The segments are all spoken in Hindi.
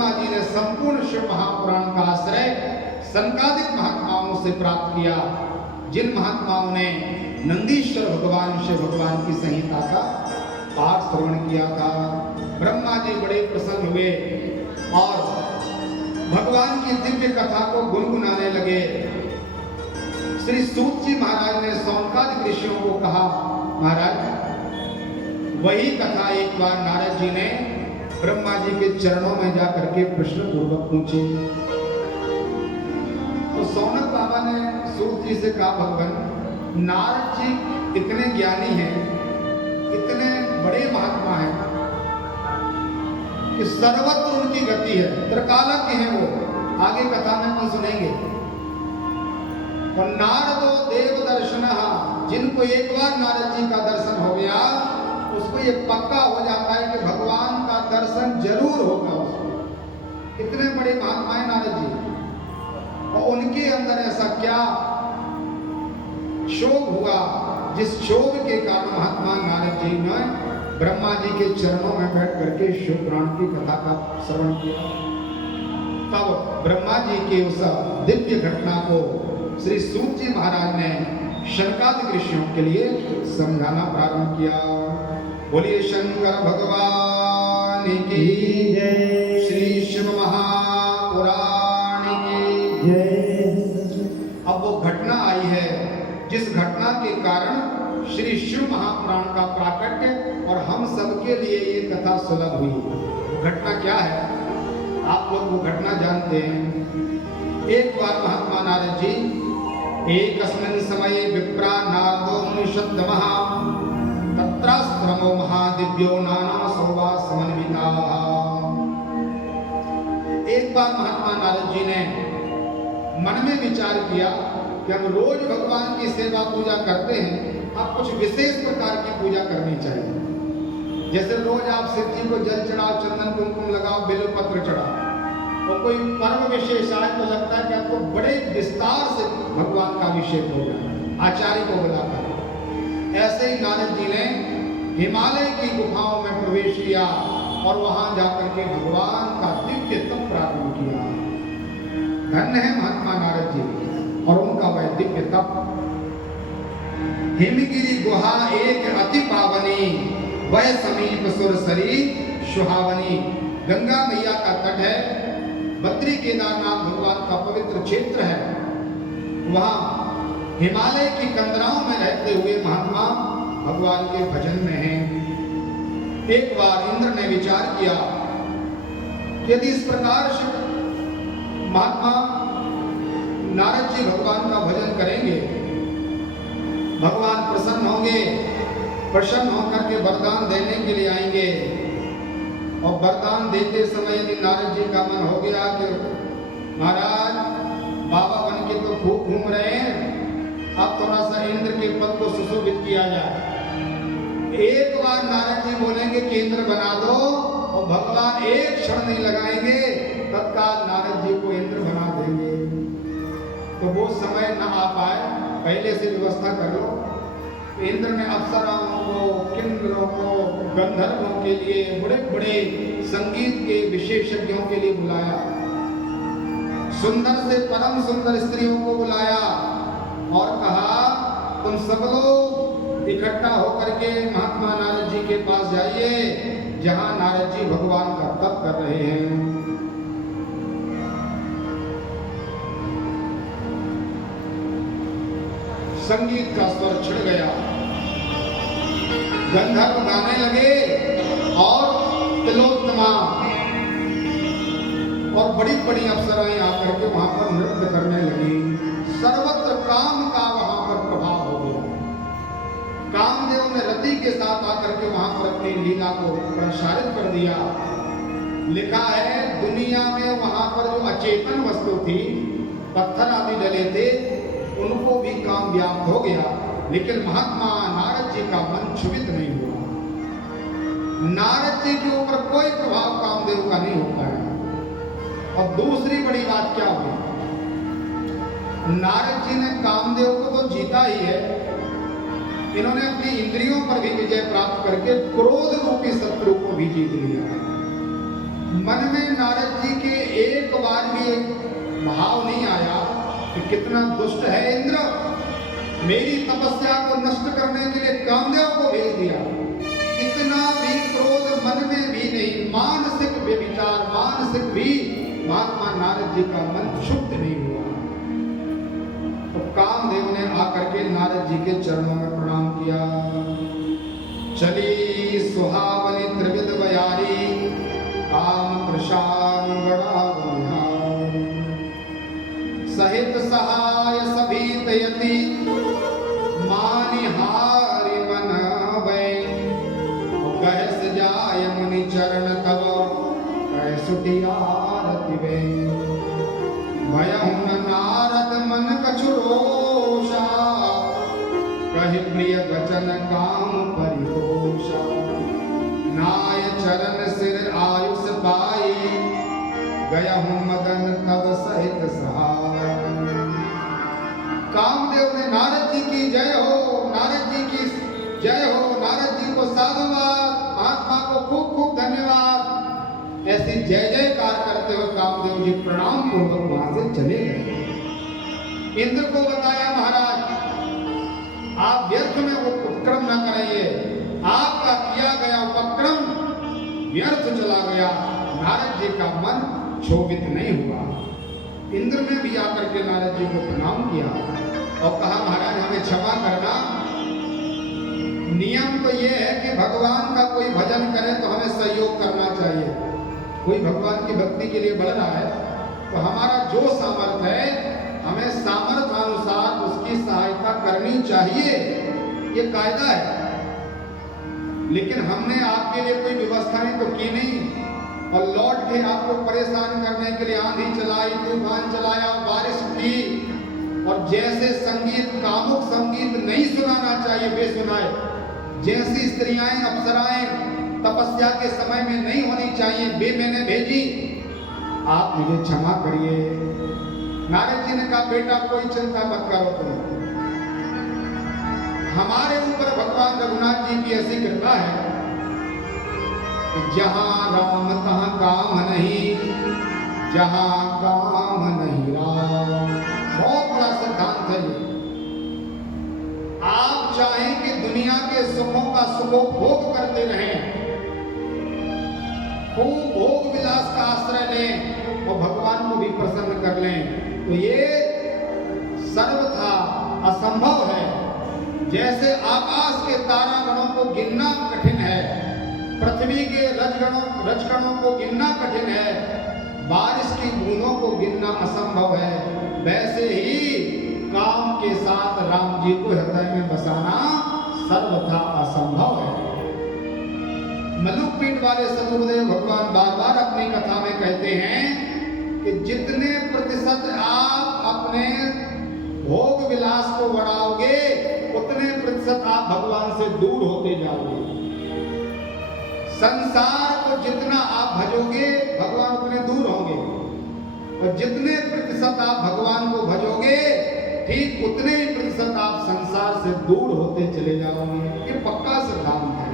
ब्रह्मा जी ने संपूर्ण शिव महापुराण का आश्रय संकादिक महात्माओं से प्राप्त किया, जिन महात्माओं ने नंदीश्वर भगवान शिव भगवान की संहिता का पाठ श्रवण किया था। ब्रह्मा जी बड़े प्रसन्न हुए और भगवान की दिव्य कथा को गुनगुनाने लगे। श्री सूत जी महाराज ने सौनकादिक ऋषियों को कहा, महाराज वही कथा एक बार नारद जी ने ब्रह्मा जी के चरणों में जाकर के प्रश्न पूर्वक पूछे। तो सौनक बाबा ने सूत जी से कहा, भगवान नारद जी इतने ज्ञानी हैं, इतने बड़े महात्मा हैं कि सर्वत्र उनकी गति है, त्रिकालज्ञ हैं वो, आगे कथा में हम सुनेंगे। और नारदो देव दर्शनः, जिनको एक बार नारद जी का दर्शन हो गया उसको ये पक्का हो जाता है कि भगवान का दर्शन जरूर होगा उसको। इतने बड़े महात्मा हैं नारद जी, और उनके अंदर ऐसा क्या शोभ हुआ जिस शोभ के कारण महात्मा नारद जी ने ब्रह्मा जी के चरणों में बैठ करके शिव पुराण की कथा का श्रवण किया। तब ब्रह्मा जी के उस दिव्य घटना को श्री सूत जी महाराज ने शनकादिक ऋषियों के लिए समझाना प्रारंभ किया। बोलिए शंकर भगवान की जय, श्री शिव महापुराण की जय। अब वो घटना आई है जिस घटना के कारण श्री शिव महापुराण का प्राकट्य और हम सबके लिए ये कथा सुलभ हुई। घटना क्या है? आप लोग वो घटना जानते हैं। एक बार महात्मा नारद जी एकस्मिन् समये विप्रा नारदो मुनिषद्दमः तत्राश्रमो महादिव्यो नाना सौवा समन्विताः। एक बार महात्मा नारद जी ने मन में विचार किया कि हम रोज भगवान की सेवा पूजा करते हैं, अब कुछ विशेष प्रकार की पूजा करनी चाहिए। जैसे रोज आप शिव जी को जल चढ़ाओ, चंदन कुमकुम लगाओ, बेलपत्र चढ़ाओ, और कोई पर्व विशेष आए तो लगता है कि आपको बड़े विस्तार से भगवान का अभिषेक हो गया, आचार्य को बुलाकर। ऐसे ही नारद जी ने हिमालय की गुफाओं में प्रवेश किया और वहां जाकर के भगवान का दिव्य तप प्रारंभ किया। धन्य है महात्मा नारद जी और उनका वह दिव्य तप। हिमगिरी गुहा एक अति पावनी, वह समीप सुरसरी सुहावनी। गंगा मैया का तट है, बद्री केदारनाथ भगवान का पवित्र क्षेत्र है। वहां हिमालय की कंदराओं में रहते हुए महात्मा भगवान के भजन में हैं। एक बार इंद्र ने विचार किया कि यदि इस प्रकार से महात्मा नारद जी भगवान का भजन करेंगे, भगवान प्रसन्न होंगे, प्रसन्न होकर के वरदान देने के लिए आएंगे। और वरदान देते समय यदि नारद जी का मन हो गया कि महाराज बाबा बन के तो खूब घूम रहे हैं, अब थोड़ा सा इंद्र के पद को सुशोभित किया जाए, एक बार नारद जी बोलेंगे कि इंद्र बना दो, और भगवान एक क्षण नहीं लगाएंगे, तत्काल नारद जी को इंद्र बना देंगे। तो वो समय न आ पाए, पहले से व्यवस्था कर लो। इंद्र ने अप्सराओं को, किन्नरों को, गंधर्वों के लिए, बड़े बड़े संगीत के विशेषज्ञों के लिए बुलाया, सुंदर से परम सुंदर स्त्रियों को बुलाया और कहा तुम सब लोग इकट्ठा होकर के महात्मा नारद जी के पास जाइए, जहां नारद जी भगवान का तप कर रहे हैं। संगीत का स्वर छिड़ गया, गंधर्व गाने लगे और तिलोत्तमा और बड़ी बड़ी अप्सराएं आकर के वहां पर नृत्य करने लगी। सर्वत्र काम का वहां पर प्रभाव हो गया। कामदेव ने रति के साथ आकर के वहां पर अपनी लीला को प्रसारित कर दिया। लिखा है दुनिया में वहां पर जो अचेतन वस्तु थी, पत्थर आदि डले थे, उनको भी काम व्याप्त हो गया, लेकिन महात्मा नारद जी का मन क्षुभित नहीं हुआ। नारद जी के ऊपर कोई प्रभाव कामदेव का नहीं होता है। और दूसरी बड़ी बात क्या हुई, नारद जी ने कामदेव को तो जीता ही है, इन्होंने अपनी इंद्रियों पर भी विजय प्राप्त करके क्रोध रूपी शत्रु को भी जीत लिया। मन में नारद जी कितना दुष्ट है इंद्र, मेरी तपस्या को नष्ट करने के लिए कामदेव को भेज दिया। इतना भी क्रोध मन में भी नहीं, मानसिक व्यभिचार, मानसिक भी महात्मा नारद जी का मन क्षुब्ध नहीं हुआ। तो कामदेव ने आकर के नारद जी के चरणों में प्रणाम किया। चली सुहावनी त्रिविध बयारी, काम कृशान बड़ा सहित सहाय सभी तयति, मानिहारि मन भय, कहस जाय मुनि चरण तब, कह सुठी आरती वे। भयहु न नारद मन कछु रोषा, कहि प्रिय वचन काम परितोषा। नाय चरण सिर आयुष पाई, गयहु मदन तब सहित सहाय। कामदेव ने नारद जी की जय हो, नारद जी की जय हो, नारद जी को साधुवाद, महात्मा को खूब खूब धन्यवाद, ऐसी जय जयकार करते हुए कामदेव जी प्रणाम पूर्वक वहां से चले गए। इंद्र को बताया, महाराज आप व्यर्थ में वो उपक्रम न कराइए, आपका किया गया उपक्रम व्यर्थ चला गया। नारद जी का मन क्षोभित नहीं हुआ। इंद्र ने भी आकर के नारद जी को प्रणाम किया और कहा, महाराज हमें क्षमा करना, नियम तो ये है कि भगवान का कोई भजन करे तो हमें सहयोग करना चाहिए। कोई भगवान की भक्ति के लिए बढ़ रहा है तो हमारा जो सामर्थ्य है, हमें सामर्थ्य अनुसार उसकी सहायता करनी चाहिए, ये कायदा है। लेकिन हमने आपके लिए कोई व्यवस्थाएं तो की नहीं, और लौट के आपको परेशान करने के लिए आंधी चलाई, तूफान चलाया, बारिश की, और जैसे संगीत, कामुक संगीत नहीं सुनाना चाहिए वे सुनाए, जैसी स्त्रियां अप्सराएं तपस्या के समय में नहीं होनी चाहिए वे मैंने भेजी, आप मुझे क्षमा करिए। नारद जी ने कहा, बेटा कोई चिंता मत करो तुम, हमारे ऊपर भगवान रघुनाथ जी की ऐसी कृपा है कि जहां राम तहां काम नहीं, जहां काम नहीं राम। बहुत बड़ा सिद्धांत है ये। आप चाहें कि दुनिया के सुखों का सुखोपभोग करते रहें, खूब भोग विलास का आश्रय लें और भगवान को भी प्रसन्न कर लें, तो ये सर्वथा असंभव है। जैसे आकाश के तारागणों को गिनना कठिन है, पृथ्वी के रजकणों को गिनना कठिन है, बारिश की बूंदों को गिनना असंभव है, वैसे ही काम के साथ राम जी को हृदय में बसाना सर्वथा असंभव है। मलुक पीठ वाले सदगुरुदेव भगवान बार बार अपनी कथा में कहते हैं कि जितने प्रतिशत आप अपने भोग विलास को बढ़ाओगे, उतने प्रतिशत आप भगवान से दूर होते जाओगे। संसार को जितना आप भजोगे, भगवान उतने दूर होंगे, और जितने प्रतिशत आप भगवान को भजोगे, ठीक उतने ही प्रतिशत आप संसार से दूर होते चले जाओगे। ये पक्का सिद्धांत है।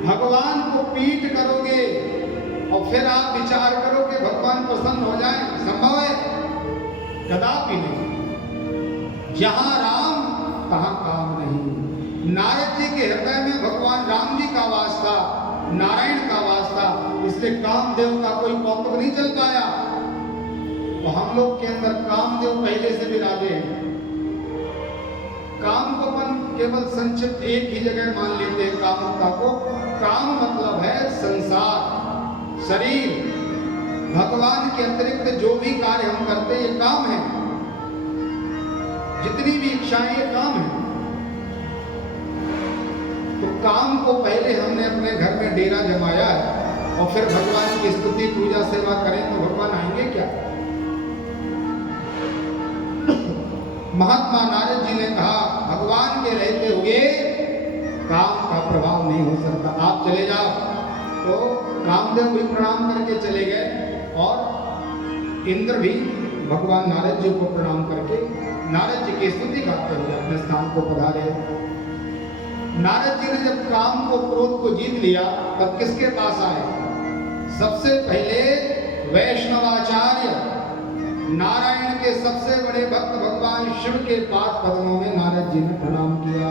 भगवान को पीठ करोगे और फिर आप विचार करो कि भगवान प्रसन्न हो जाए, संभव है? कदापि नहीं। जहां राम तहां काम नहीं। नारद जी के हृदय में भगवान राम जी का वास था, नारायण का वास था, इसलिए कामदेव का कोई कौतुक नहीं चल पाया। तो हम लोग के अंदर कामदेव पहले से विराजे हैं। काम को अपन केवल संक्षिप्त एक ही जगह मान लेते हैं, कामुकता को। काम मतलब है संसार, शरीर। भगवान के अतिरिक्त जो भी कार्य हम करते हैं ये काम है, जितनी भी इच्छाएं ये काम है। तो काम को पहले हमने अपने घर में डेरा जमाया है, और फिर भगवान की स्तुति पूजा सेवा करें तो भगवान आएंगे क्या? महात्मा नारद जी ने कहा, भगवान के रहते हुए काम का प्रभाव नहीं हो सकता, आप चले जाओ। तो कामदेव भी प्रणाम करके चले गए, और इंद्र भी भगवान नारद जी को प्रणाम करके नारद जी की स्तुति गाते हुए अपने स्थान को पधारे। नारद जी ने जब काम को, क्रोध को जीत लिया, तब किसके पास आए? सबसे पहले वैष्णवाचार्य, नारायण के सबसे भक्त भगवान शिव के पाद पद्मों में नारद जी ने प्रणाम किया।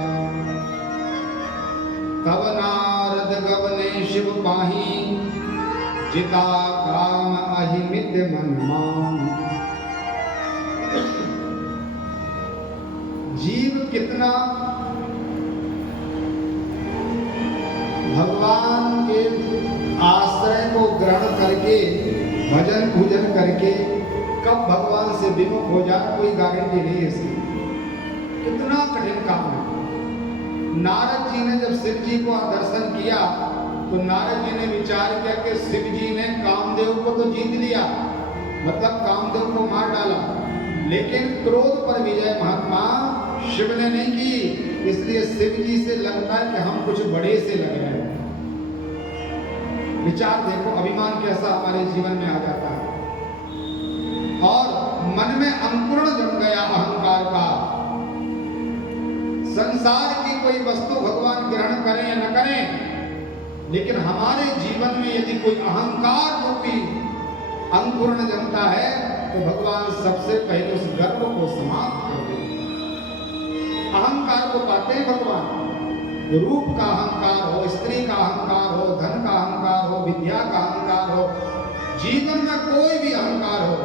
तब नारद गवने शिव पाही, जिता काम अहिमित मन मान। जीव कितना भगवान के आश्रय को ग्रहण करके भजन पूजन करके कब भगवान से विमुख हो जाए कोई गारंटी नहीं है इसकी। कितना कठिन काम है। नारद जी ने जब शिव जी को दर्शन किया तो नारद जी ने विचार किया कि शिव जी ने कामदेव को तो जीत लिया, मतलब कामदेव को मार डाला, लेकिन क्रोध पर विजय महात्मा शिव ने नहीं की। इसलिए शिव जी से लगता है कि हम कुछ बड़े से लग रहे हैं। विचार देखो, अभिमान कैसा हमारे जीवन में आ जाता है और मन में अंकुरण जम गया अहंकार का। संसार की कोई वस्तु भगवान ग्रहण करें या न करें, लेकिन हमारे जीवन में यदि कोई अहंकार रूपी अंकुरण जमता है तो भगवान सबसे पहले उस गर्व को समाप्त कर देते हैं। अहंकार को पाते हैं भगवान। रूप का अहंकार हो, स्त्री का अहंकार हो, धन का अहंकार हो, विद्या का अहंकार हो, जीवन में कोई भी अहंकार हो,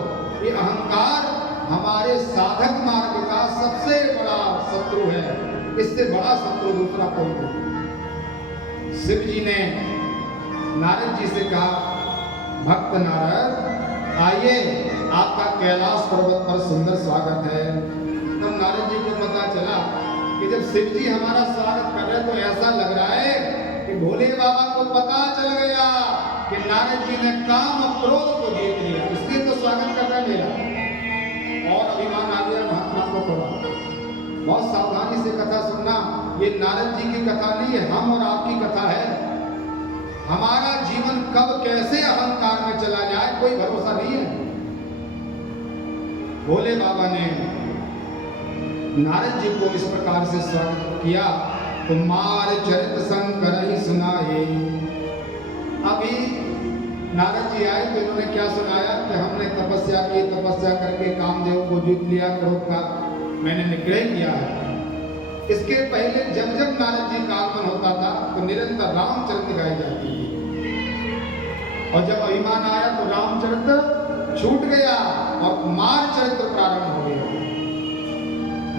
ये अहंकार हमारे साधक मार्ग का सबसे बड़ा शत्रु है। इससे बड़ा शत्रु दूसरा कोई नहीं। शिव जी ने नारद जी से कहा, भक्त नारद आइए, आपका कैलाश पर्वत पर सुंदर स्वागत है। तब नारद जी को पता चला कि जब शिव जी हमारा स्वागत कर रहे तो ऐसा लग रहा है कि भोले बाबा को पता चल गया कि नारद जी ने काम और क्रोध को जीत लिया, इसलिए तो स्वागत करना मेरा। और अभिमान आ गया महात्मा को थोड़ा। बहुत सावधानी से कथा सुनना, ये नारद जी की कथा नहीं है, हम और आपकी कथा है। हमारा जीवन कब कैसे अहंकार में चला जाए कोई भरोसा नहीं है। भोले बाबा ने नारद जी को इस प्रकार से स्वागत किया, तुम्हार चरित शंकर ही सुनाए। अभी नारद जी आए तो इन्होंने क्या सुनाया कि हमने तपस्या की, तपस्या करके कामदेव को जीत लिया, क्रोध का मैंने निग्रह किया है। इसके पहले जब जब नारद जी का आगमन होता था तो निरंतर रामचरित गाई जाती थी, और जब अभिमान आया तो रामचरित छूट गया और कुमार चरित्र प्रारंभ हो गया।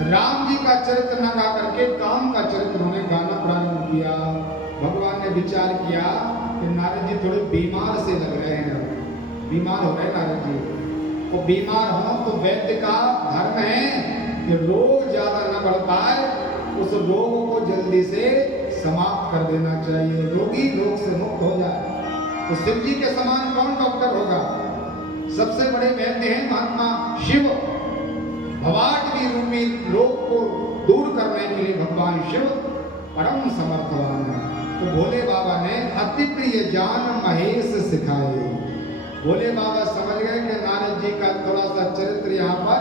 राम जी का चरित्र न गा करके काम का चरित्र उन्होंने गाना प्रारंभ किया। भगवान ने विचार किया कि नारद जी थोड़े बीमार से लग रहे हैं, बीमार हो रहे हैं नारद जी। वो बीमार हो तो वैद्य का धर्म है कि रोग ज्यादा न बढ़ पाए, उस रोग को जल्दी से समाप्त कर देना चाहिए, रोगी रोग से मुक्त हो जाए। तो शिव जी के समान कौन डॉक्टर होगा? सबसे बड़े वैद्य हैं महात्मा शिव। भवाटवी रूपी रोग को दूर करने के लिए भगवान शिव परम समर्थवान है। तो भोले बाबा ने अति प्रिय जान महेश सिखाए। भोले बाबा समझ गए कि नारद जी का थोड़ा सा चरित्र यहाँ पर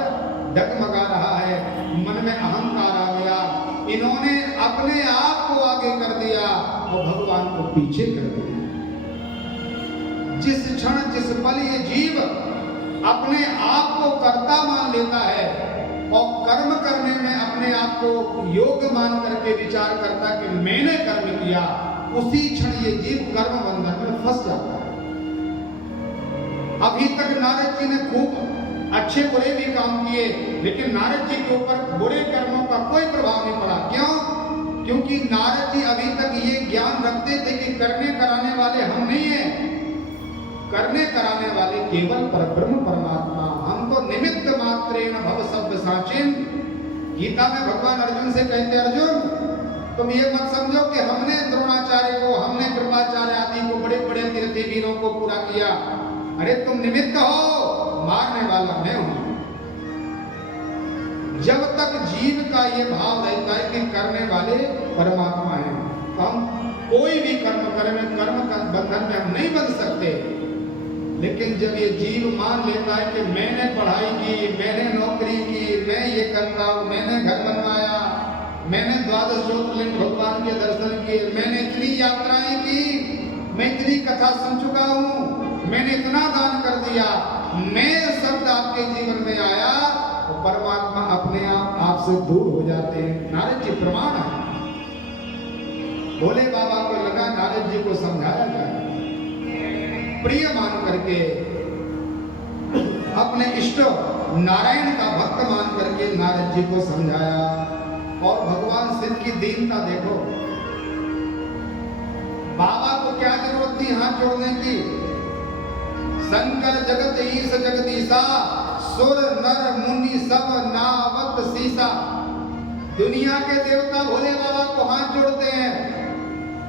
डगमगा रहा है, मन में अहंकार आ गया, इन्होंने अपने आप को आगे कर दिया और भगवान को पीछे कर दिया। जिस क्षण जिस पल ये जीव अपने आप को कर्ता मान लेता है और कर्म करने में अपने आप को योग्य मान करके विचार करता कि मैंने कर्म किया, उसी क्षण ये जीव कर्म बंधन में फंस जाता है। अभी तक नारद जी ने खूब अच्छे बुरे भी काम किए, लेकिन नारद जी के ऊपर बुरे कर्मों का कोई प्रभाव नहीं पड़ा। क्यों? क्योंकि नारद जी अभी तक ये ज्ञान रखते थे कि करने कराने वाले हम नहीं हैं, करने कराने वाले केवल परब्रह्म परमात्मा। हम तो निमित्त मात्रेण भव शब्द साचिन। गीता में भगवान अर्जुन से कहते, अर्जुन तुम ये मत समझो कि हमने द्रोणाचार्य को, हमने कृपाचार्य आदि को, बड़े बड़े तीर्थी वीरों को पूरा किया। अरे तुम निमित्त हो, मारने वाला मैं हूं। जब तक जीव का ये भाव रहता है कि करने वाले परमात्मा हैं, तो हम कोई भी कर्म करें, कर्म का बंधन में हम नहीं बंध सकते। लेकिन जब ये जीव मान लेता है कि मैंने पढ़ाई की, मैंने नौकरी की, मैं ये करता हूँ, मैंने घर बनवाया, मैंने 12 ज्योतिर्लिंग भगवान के दर्शन किए, मैंने इतनी यात्राएं की, मैं इतनी कथा सुन चुका हूँ, मैंने इतना दान कर दिया, मैं शब्द आपके जीवन में आया तो परमात्मा आपसे दूर हो जाते हैं। नारद जी प्रमाण है। भोले बाबा को लगा नारद जी को समझाया जाए, प्रिय मान करके अपने इष्ट नारायण का भक्त मान करके नारद जी को समझाया। और भगवान शिव की दीनता देखो, बाबा को क्या जरूरत थी हाथ जोड़ने की। शंकर जगत ईश जगदीशा, सुर नर मुनि सब नावत सीसा। दुनिया के देवता भोले बाबा को हाथ जोड़ते हैं,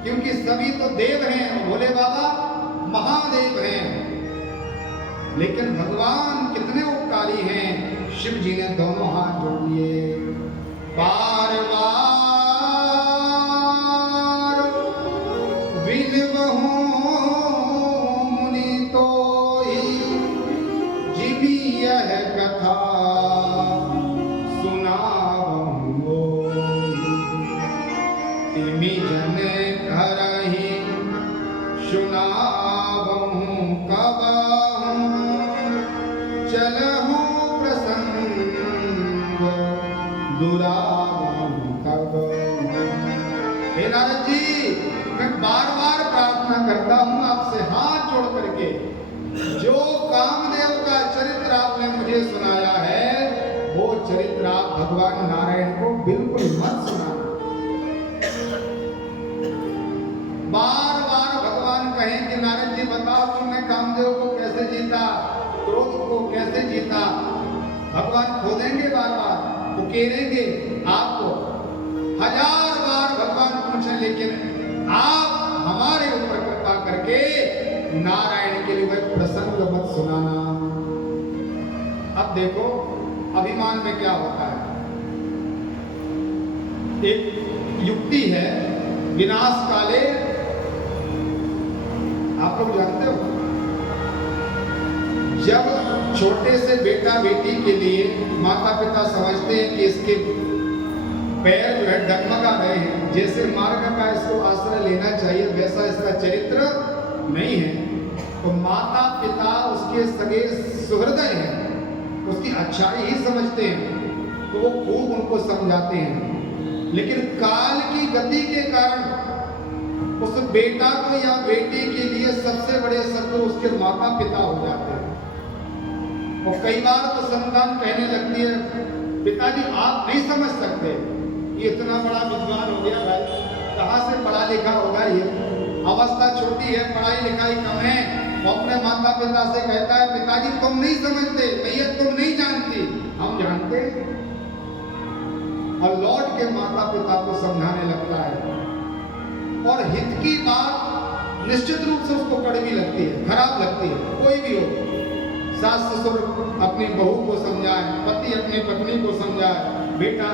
क्योंकि सभी तो देव हैं और भोले बाबा महादेव हैं। लेकिन भगवान कितने उपकारी हैं, शिव जी ने दोनों हाथ जोड़ लिए। बार बार विनवहु मुनि तो ही, जिमी यह कथा सुनावहु। तिमि जन करहि सुनावहु कबहु, चलहु प्रसंग दुरावहु कबहु। हे नारद जी, मैं बार बार प्रार्थना करता हूं आपसे हाथ जोड़ करके, जो कामदेव का चरित्र आपने मुझे सुनाया है, वो चरित्र आप भगवान नारायण को बिल्कुल मत सुनाना। बार बार भगवान कहें कि नारद जी बताओ तुमने कामदेव को कैसे जीता, क्रोध को कैसे जीता। भगवान खोदेंगे, बार बार उकेरेंगे आपको, हजार बार भगवान पूछें, लेकिन आप हमारे ऊपर कृपा करके नारायण के लिए वह प्रसंग मत सुनाना। अब देखो अभिमान में क्या होता है। एक युक्ति है, विनाश काले, आप लोग जानते हो, जब छोटे से बेटा बेटी के लिए माता पिता समझते हैं कि इसके पैर जो है डगमगा रहे हैं, जैसे मार्ग का इसको आश्रय लेना चाहिए वैसा इसका चरित्र नहीं है, तो माता पिता उसके सगे सुहृदय हैं, उसकी अच्छाई ही समझते हैं, तो वो खूब उनको समझाते हैं। लेकिन काल की गति के कारण उस बेटा को या बेटी के लिए सबसे बड़े शत्रु उसके माता पिता हो जाते हैं। और कई बार तो संतान कहने लगती है, पिताजी आप नहीं समझ सकते, ये इतना बड़ा विद्वान हो गया भाई, कहाँ से पढ़ा लिखा होगा, ये अवस्था छोटी है, पढ़ाई लिखाई कम है। वो अपने माता पिता से कहता है, पिताजी तुम नहीं समझते, भैया तुम नहीं जानती, हम जानते। और लौट के माता पिता को समझाने लगता है, और हित की बात निश्चित रूप से उसको कड़वी लगती है, खराब लगती है। कोई भी हो, सास ससुर अपनी बहू को समझाए, पति अपनी पत्नी को समझाए, बेटा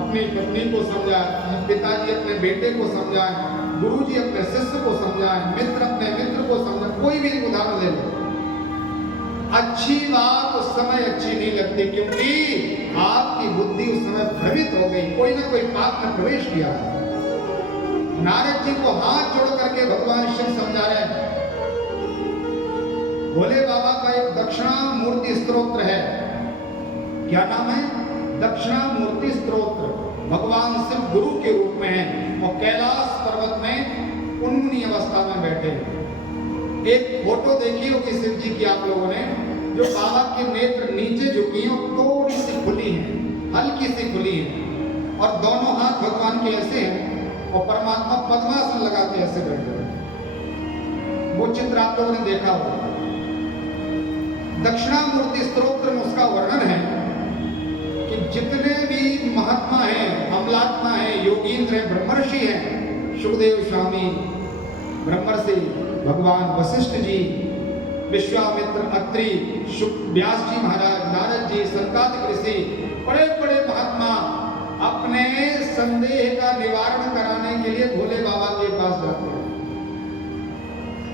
अपनी पत्नी को समझाए, पिताजी अपने बेटे को समझाए, गुरुजी अपने शिष्य को समझाए, मित्र अपने मित्र को समझाए। कोई भी उदाहरण ले लो, अच्छी बात उस समय अच्छी नहीं लगती, क्योंकि आपकी बुद्धि उस समय भ्रमित हो गई, कोई ना कोई पाप में प्रवेश किया। नारद जी को हाथ जोड़ करके भगवान शिव समझा रहे हैं। भोले बाबा का एक दक्षिणामूर्ति स्तोत्र है, क्या नाम है? दक्षिणामूर्ति स्तोत्र। भगवान शिव गुरु के रूप में है और कैलाश पर्वत में उन्मुनी अवस्था में बैठे हैं। एक फोटो देखी होगी शिव जी की आप लोगों ने, जो बाबा के नेत्र नीचे झुकी हैं और थोड़ी सी खुली हैं, हल्की सी खुली हैं, और दोनों हाथ भगवान के ऐसे हैं और परमात्मा पद्मासन लगा के ऐसे बैठे हैं। वो चित्र आप लोगों ने देखा होगा। दक्षिणामूर्ति स्तोत्र में उसका वर्णन है कि जितने भी महात्मा हैं, अमलात्मा हैं, योगींद्र हैं, ब्रह्मर्षि हैं, सुखदेव स्वामी, ब्रह्मर्षि भगवान वशिष्ठ जी, विश्वामित्र, अत्रि, व्यास जी महाराज, नारद जी, संतादिक ऋषि, बड़े बड़े महात्मा अपने संदेह का निवारण कराने के लिए भोले बाबा के पास जाते हैं।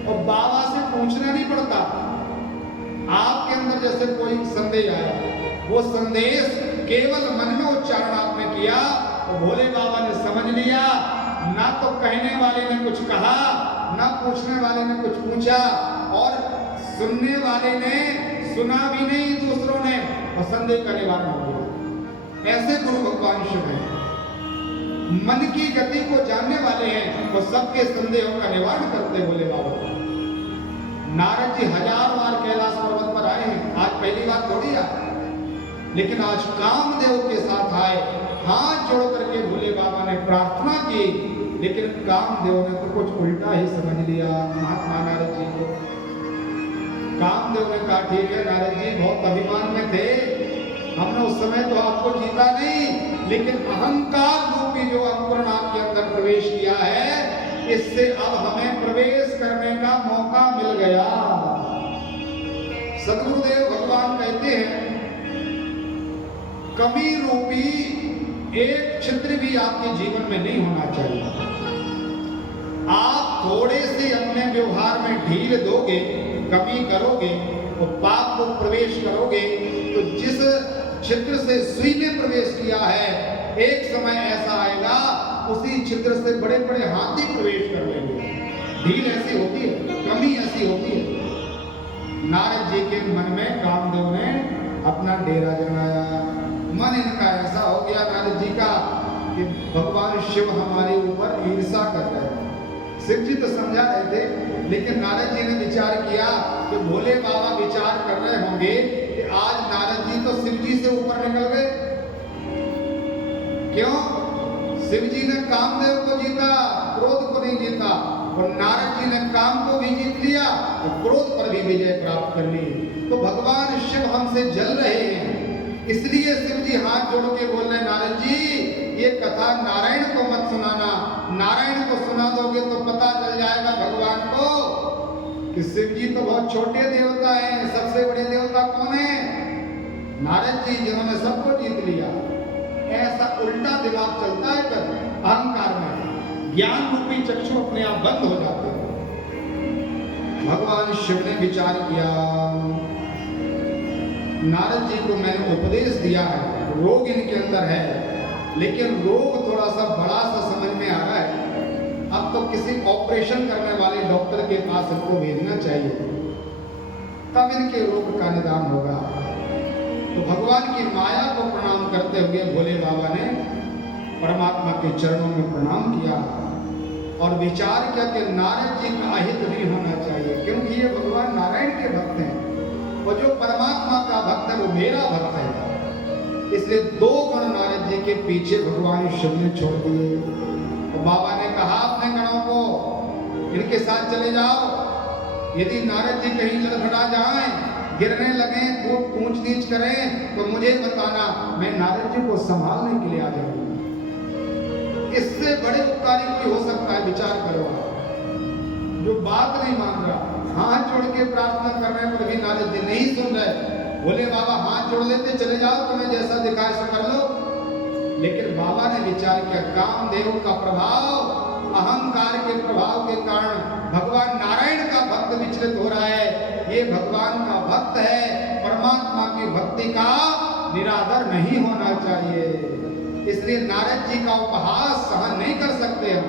और बाबा से पूछना नहीं पड़ता। आपके अंदर जैसे कोई संदेह आया, वो संदेश केवल मन में उच्चारण आपने किया और भोले बाबा ने समझ लिया। ना तो कहने वाले ने कुछ कहा, ना पूछने वाले ने कुछ पूछा, और सुनने वाले ने सुना भी नहीं, दूसरों ने, और संदेह का निवारण हो गया। ऐसे गुरु भगवान शिव हैं। मन की गति को जानने वाले हैं और सबके संदेहों का निवारण करते बोले बाबा। नारद जी 1000 बार कैलाश पर्वत पर आए हैं, आज पहली बार थोड़ी आए, लेकिन आज कामदेव के साथ आए, हाथ जोड़ करके भोले बाबा ने प्रार्थना की, लेकिन कामदेव ने तो कुछ उल्टा ही समझ लिया महात्मा नारद जी को। कामदेव ने कहा ठीक है नारद जी, बहुत अभिमान में थे, हमने उस समय तो आपको जीता नहीं, लेकिन अहंकार रूपी जो अंकुरण आपके अंदर प्रवेश किया है, इससे अब हमें प्रवेश करने का मौका मिल गया। सदगुरुदेव भगवान कहते हैं कमी रूपी एक छिद्र भी आपके जीवन में नहीं होना चाहिए। आप थोड़े से अपने व्यवहार में ढील दोगे, कमी करोगे और पाप को प्रवेश करोगे, तो जिस छिद्र से सुई ने प्रवेश किया है, एक समय ऐसा आएगा उसी छिद्र से बड़े बड़े हाथी प्रवेश कर लेंगे। ढील ऐसी होती है, कमी ऐसी होती है। नारद जी के मन में कामदेव ने अपना डेरा जमाया। मन इनका ऐसा हो गया नारद जी का कि भगवान शिव हमारे ऊपर ईर्षा कर रहे हैं। शिव जी तो समझा रहे थे, लेकिन नारद जी ने विचार किया कि भोले बाबा विचार कर रहे होंगे कि आज नारद जी तो शिव जी से ऊपर निकल गए। क्यों? शिव जी ने कामदेव को जीता, क्रोध को नहीं जीता, और नारद जी ने काम को भी जीत लिया और क्रोध पर भी विजय प्राप्त कर ली। तो भगवान शिव हमसे जल रहे हैं, इसलिए शिव जी हाथ जोड़ के बोल रहे नारद जी, ये कथा नारायण को मत सुनाना, नारायण को सुना दोगे तो पता चल जाएगा भगवान को कि शिव जी तो बहुत छोटे देवता हैं, सबसे बड़े देवता कौन है? नारद जी, जिन्होंने सबको जीत लिया। ऐसा उल्टा दिमाग चलता है कर अहंकार में, ज्ञान रूपी चक्षु अपने आप बंद हो जाते हैं। भगवान शिव ने विचार किया, नारद जी को मैंने उपदेश दिया है, रोग इनके अंदर है, लेकिन रोग थोड़ा सा बड़ा सा समझ में आ रहा है, अब तो किसी ऑपरेशन करने वाले डॉक्टर के पास इनको भेजना चाहिए, तब इनके रोग का निदान होगा। तो भगवान की माया को प्रणाम करते हुए भोले बाबा ने परमात्मा के चरणों में प्रणाम किया और विचार किया कि नारद जी का अहित नहीं होना चाहिए, क्योंकि ये भगवान नारायण के भक्त हैं और जो परमात्मा का भक्त है वो मेरा भक्त है। इसलिए 2 गण नारद जी के पीछे भगवान शिव ने छोड़ दिए। तो बाबा ने कहा अपने गणों को, इनके साथ चले जाओ, यदि नारद जी कहीं लड़खड़ा जाएं, गिरने लगे, खूब ऊंच नीच करें, तो मुझे बताना, मैं नारद जी को संभालने के लिए आ जाऊंगा। इससे बड़े उपकारी कोई हो सकता है? विचार करो। जो बात नहीं मान रहा, हाथ जोड़ के प्रार्थना करने पर भी नारद जी नहीं सुन रहे, बोले बाबा हाथ जोड़ लेते, चले जाओ, तुम्हें जैसा दिखाए सो कर लो। लेकिन बाबा ने विचार किया, कामदेव का प्रभाव, अहंकार के प्रभाव के कारण भगवान नारायण का भक्त विचलित हो रहा है, ये भगवान का भक्त है, परमात्मा की भक्ति का निरादर नहीं होना चाहिए। इसलिए नारद जी का उपहास सहन नहीं कर सकते हम।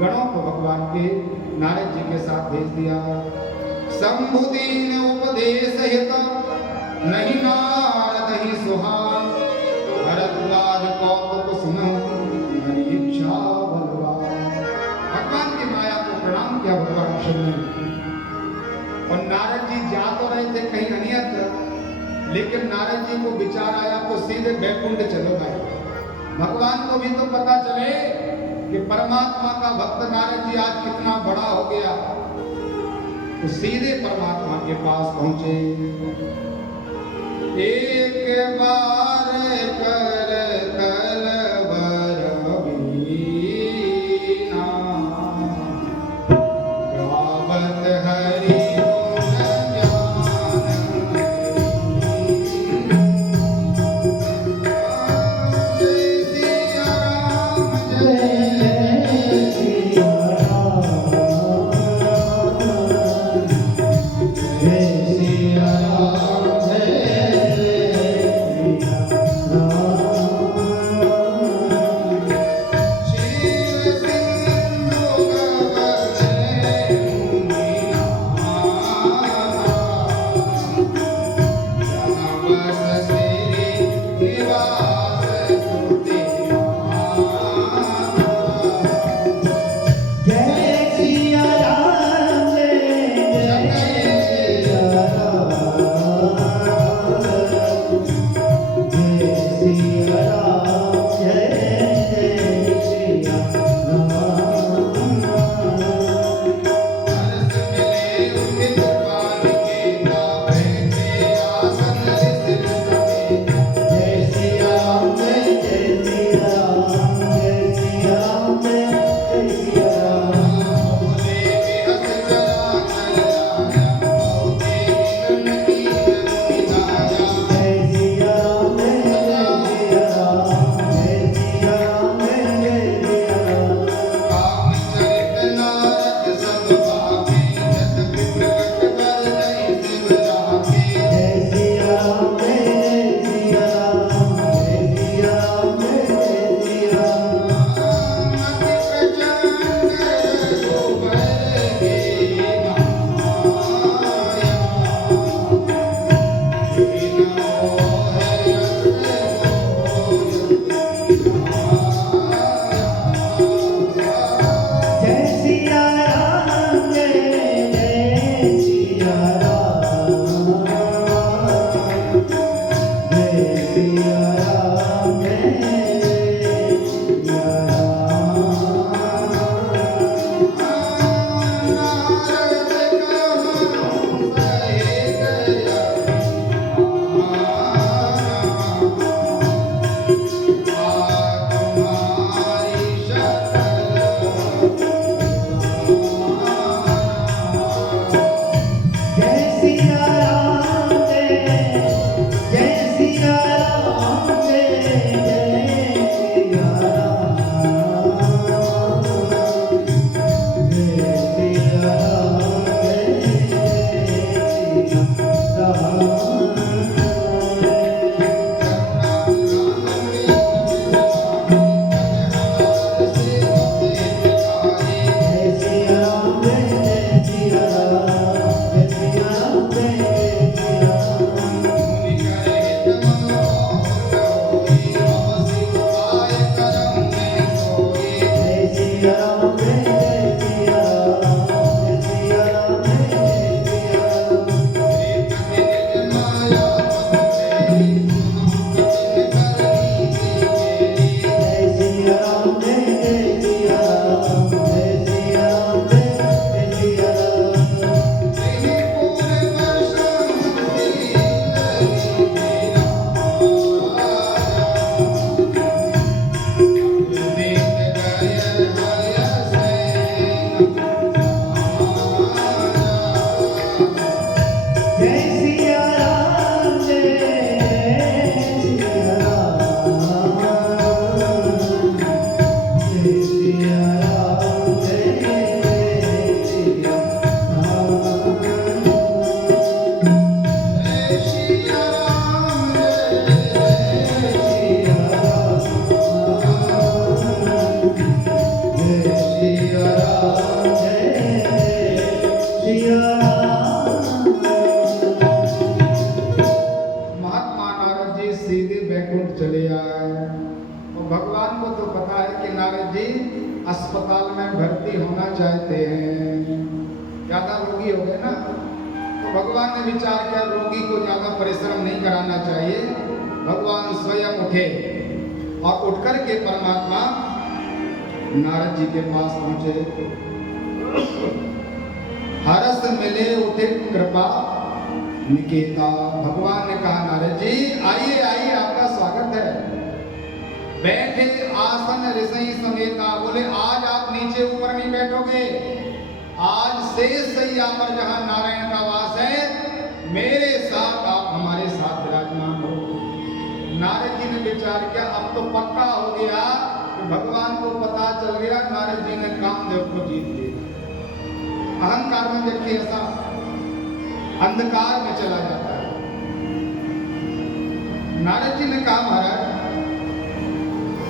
गणों को भगवान के नारद जी के साथ भेज दिया। शंभुदीन उपदेश हित नहीं नारद ही सुहान, भरद्वाज कौतुक सुनो हरि इच्छा बलवान। भगवान की माया को प्रणाम किया भगवान शिव ने। और नारद जी जा तो रहे थे कहीं अन्यत्र, लेकिन नारद जी को विचार आया तो सीधे बैकुंठ चलो गए। भगवान को भी तो पता चले कि परमात्मा का भक्त नारद जी आज कितना बड़ा हो गया, तो सीधे परमात्मा के पास पहुंचे। एक बार कर कलवर वीणा, गावत हरि गुण ज्ञान, जय सिया राम जय सिया राम, जय सिया राम जय सिया राम। महात्मा नारद जी सीधे बैकुंठ चले आए और भगवान को तो पता है कि नारद जी अस्पताल में भर्ती होना चाहते हैं, ज्यादा रोगी हो गए ना, तो भगवान ने विचार किया रोगी को ज्यादा परिश्रम नहीं कराना चाहिए। भगवान स्वयं उठे और उठकर के परमात्मा नारद जी के पास पहुंचे। हरस मिले उठे कृपा निकेता। भगवान ने कहा नारद जी आइए आइए, आपका स्वागत है। बैठे आसन ऋषि समेता। बोले आज आप नीचे ऊपर नहीं बैठोगे, आज शेष सैया पर जहां नारायण का वास है मेरे साथ आप हमारे साथ विराजमान हो। नारद जी ने विचार किया अब तो पक्का हो गया कि भगवान को पता चल गया नारद जी ने कामदेव को जीत लिया। अहंकार में व्यक्ति ऐसा अंधकार में चला जाता है। नारद जी ने कहा महाराज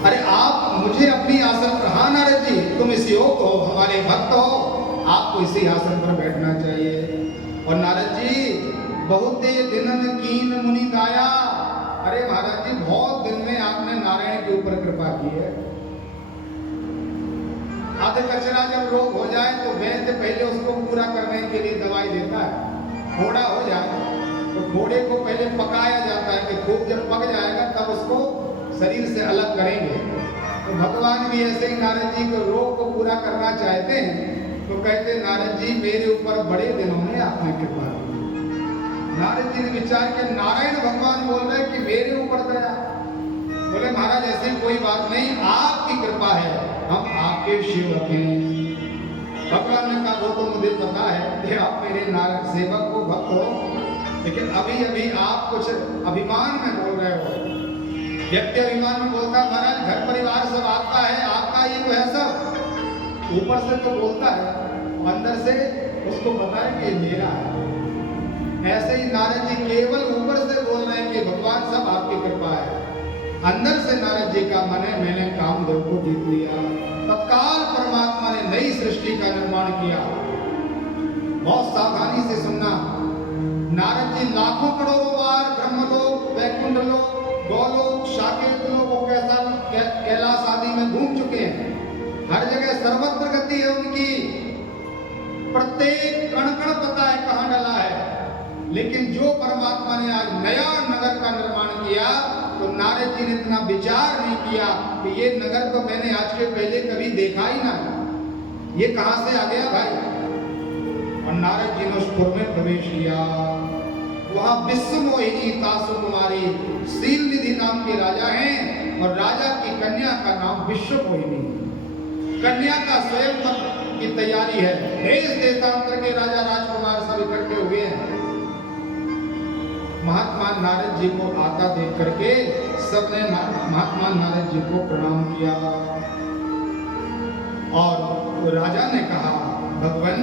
अरे आप मुझे अपनी आसन पर, हाँ नारद जी तुम इसी योग हो, हमारे भक्त हो, आपको इसी आसन पर बैठना चाहिए। और नारद जी बहुत दिनन कीन मुनि दाया। अरे महाराज जी बहुत दिन में आपने नारायण के ऊपर कृपा की है। आधे कचरा जब रोग हो जाए तो वैद्य पहले उसको पूरा करने के लिए दवाई देता है। घोड़ा हो जाए तो घोड़े को पहले पकाया जाता है कि खूब जब पक जाएगा तब उसको शरीर से अलग करेंगे। तो भगवान भी ऐसे ही नारद जी को रोग को पूरा करना चाहते हैं तो कहते नारद जी मेरे ऊपर बड़े दिनों में आपने कृपा की। नारद जी ने विचार किया नारायण भगवान बोल रहे कि मेरे ऊपर दया। बोले महाराज ऐसी कोई बात नहीं, आपकी कृपा है, हम आपके सेवक हैं। भगवान ने कहा वो तो मुझे पता है कि आप मेरे नारद सेवक को भक्त हो, लेकिन अभी अभी आप कुछ अभिमान में बोल रहे हो। व्यक्ति अभिमान में बोलता महाराज घर परिवार सब आपका है, आपका ये तो है सब, ऊपर से तो बोलता है अंदर से उसको पता है कि मेरा है। ऐसे ही नारद जी केवल ऊपर से बोल रहे हैं कि भगवान सब आपकी कृपा है, अंदर से नारद जी का मन है मैंने कामदेव को जीत लिया। तत्काल परमात्मा ने नई सृष्टि का निर्माण किया। बहुत सावधानी से सुनना, नारद जी लाखों करोड़ों बार ब्रह्मलोक, वैकुंठ लोक, गोलोक, साकेत लोक, कैलाश आदि में घूम चुके हैं। हर जगह सर्वत्र गति है उनकी, प्रत्येक कण कण पता है कहां डला है। लेकिन जो परमात्मा ने आज नया नगर का निर्माण किया तो नारद जी ने इतना विचार नहीं किया कि ये नगर तो मैंने आज के पहले कभी देखा ही ना, ये कहां से आ गया भाई। और नारद जी ने उस पुर में प्रवेश किया। वहां विश्व मोहिनी तासु कुमारी शील निधि नाम के राजा हैं और राजा की कन्या का नाम विश्व मोहिनी। कन्या का स्वयं की तैयारी है। देश देशांतर के राजा राजकुमार सब इकट्ठे हुए हैं। महात्मा नारद जी को आता देख करके सबने महात्मा नारद जी को प्रणाम किया और राजा ने कहा भगवान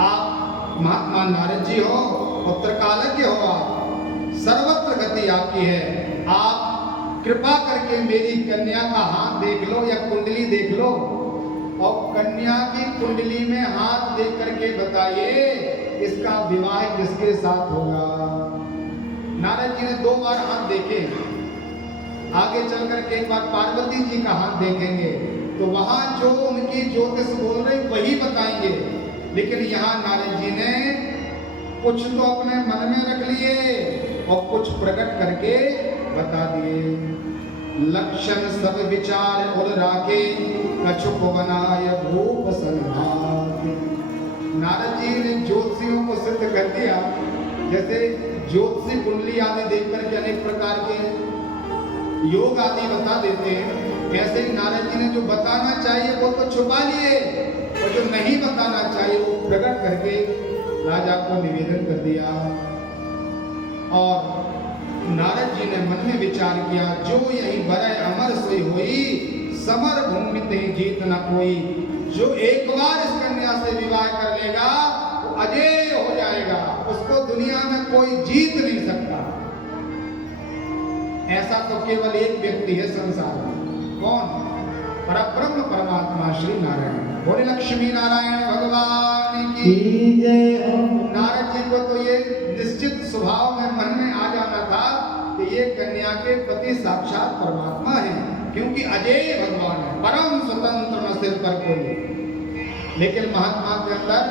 आप महात्मा नारद जी हो, उत्तरकालज्ञ हो आप, सर्वत्र गति आपकी है। आप कृपा करके मेरी कन्या का हाथ देख लो या कुंडली देख लो, और कन्या की कुंडली में हाथ देख करके बताइए इसका विवाह किसके साथ होगा। नारद जी ने 2 बार हाथ देखे, आगे चल करके एक बार पार्वती जी का हाथ देखेंगे तो वहां जो उनकी ज्योतिष बोल रही वही बताएंगे। लेकिन यहाँ नारद जी ने कुछ तो अपने मन में रख लिए और कुछ प्रकट करके बता दिए। लक्षण सब विचार उल राखे, कछुक बनाय भूप संघाते। नारद जी ने ज्योतिषियों को सिद्ध कर दिया, जैसे ज्योतिषी कुंडली आदि देख करके अनेक प्रकार के योग आदि बता देते हैं, ऐसे ही नारद जी ने जो बताना चाहिए वो तो छुपा लिए, और जो नहीं बताना चाहिए वो प्रकट करके राजा को निवेदन कर दिया। और नारद जी ने मन में विचार किया, जो यही बरय अमर सोई होई, समर भूमि ते जीत न कोई। जो एक बार इस कन्या से विवाह कर लेगा वो अजय हो जाएगा, उसको दुनिया में कोई जीत नहीं सकता। ऐसा तो केवल एक व्यक्ति है संसार में, कौन? परब्रह्म परमात्मा श्री नारायण। बोले लक्ष्मी नारायण भगवान की जय। नारद जी को तो ये निश्चित स्वभाव में मन में आ जाना था कि ये कन्या के पति साक्षात परमात्मा है, क्योंकि अजय भगवान है, परम स्वतंत्र न सिर पर कोई। लेकिन महात्मा के अंदर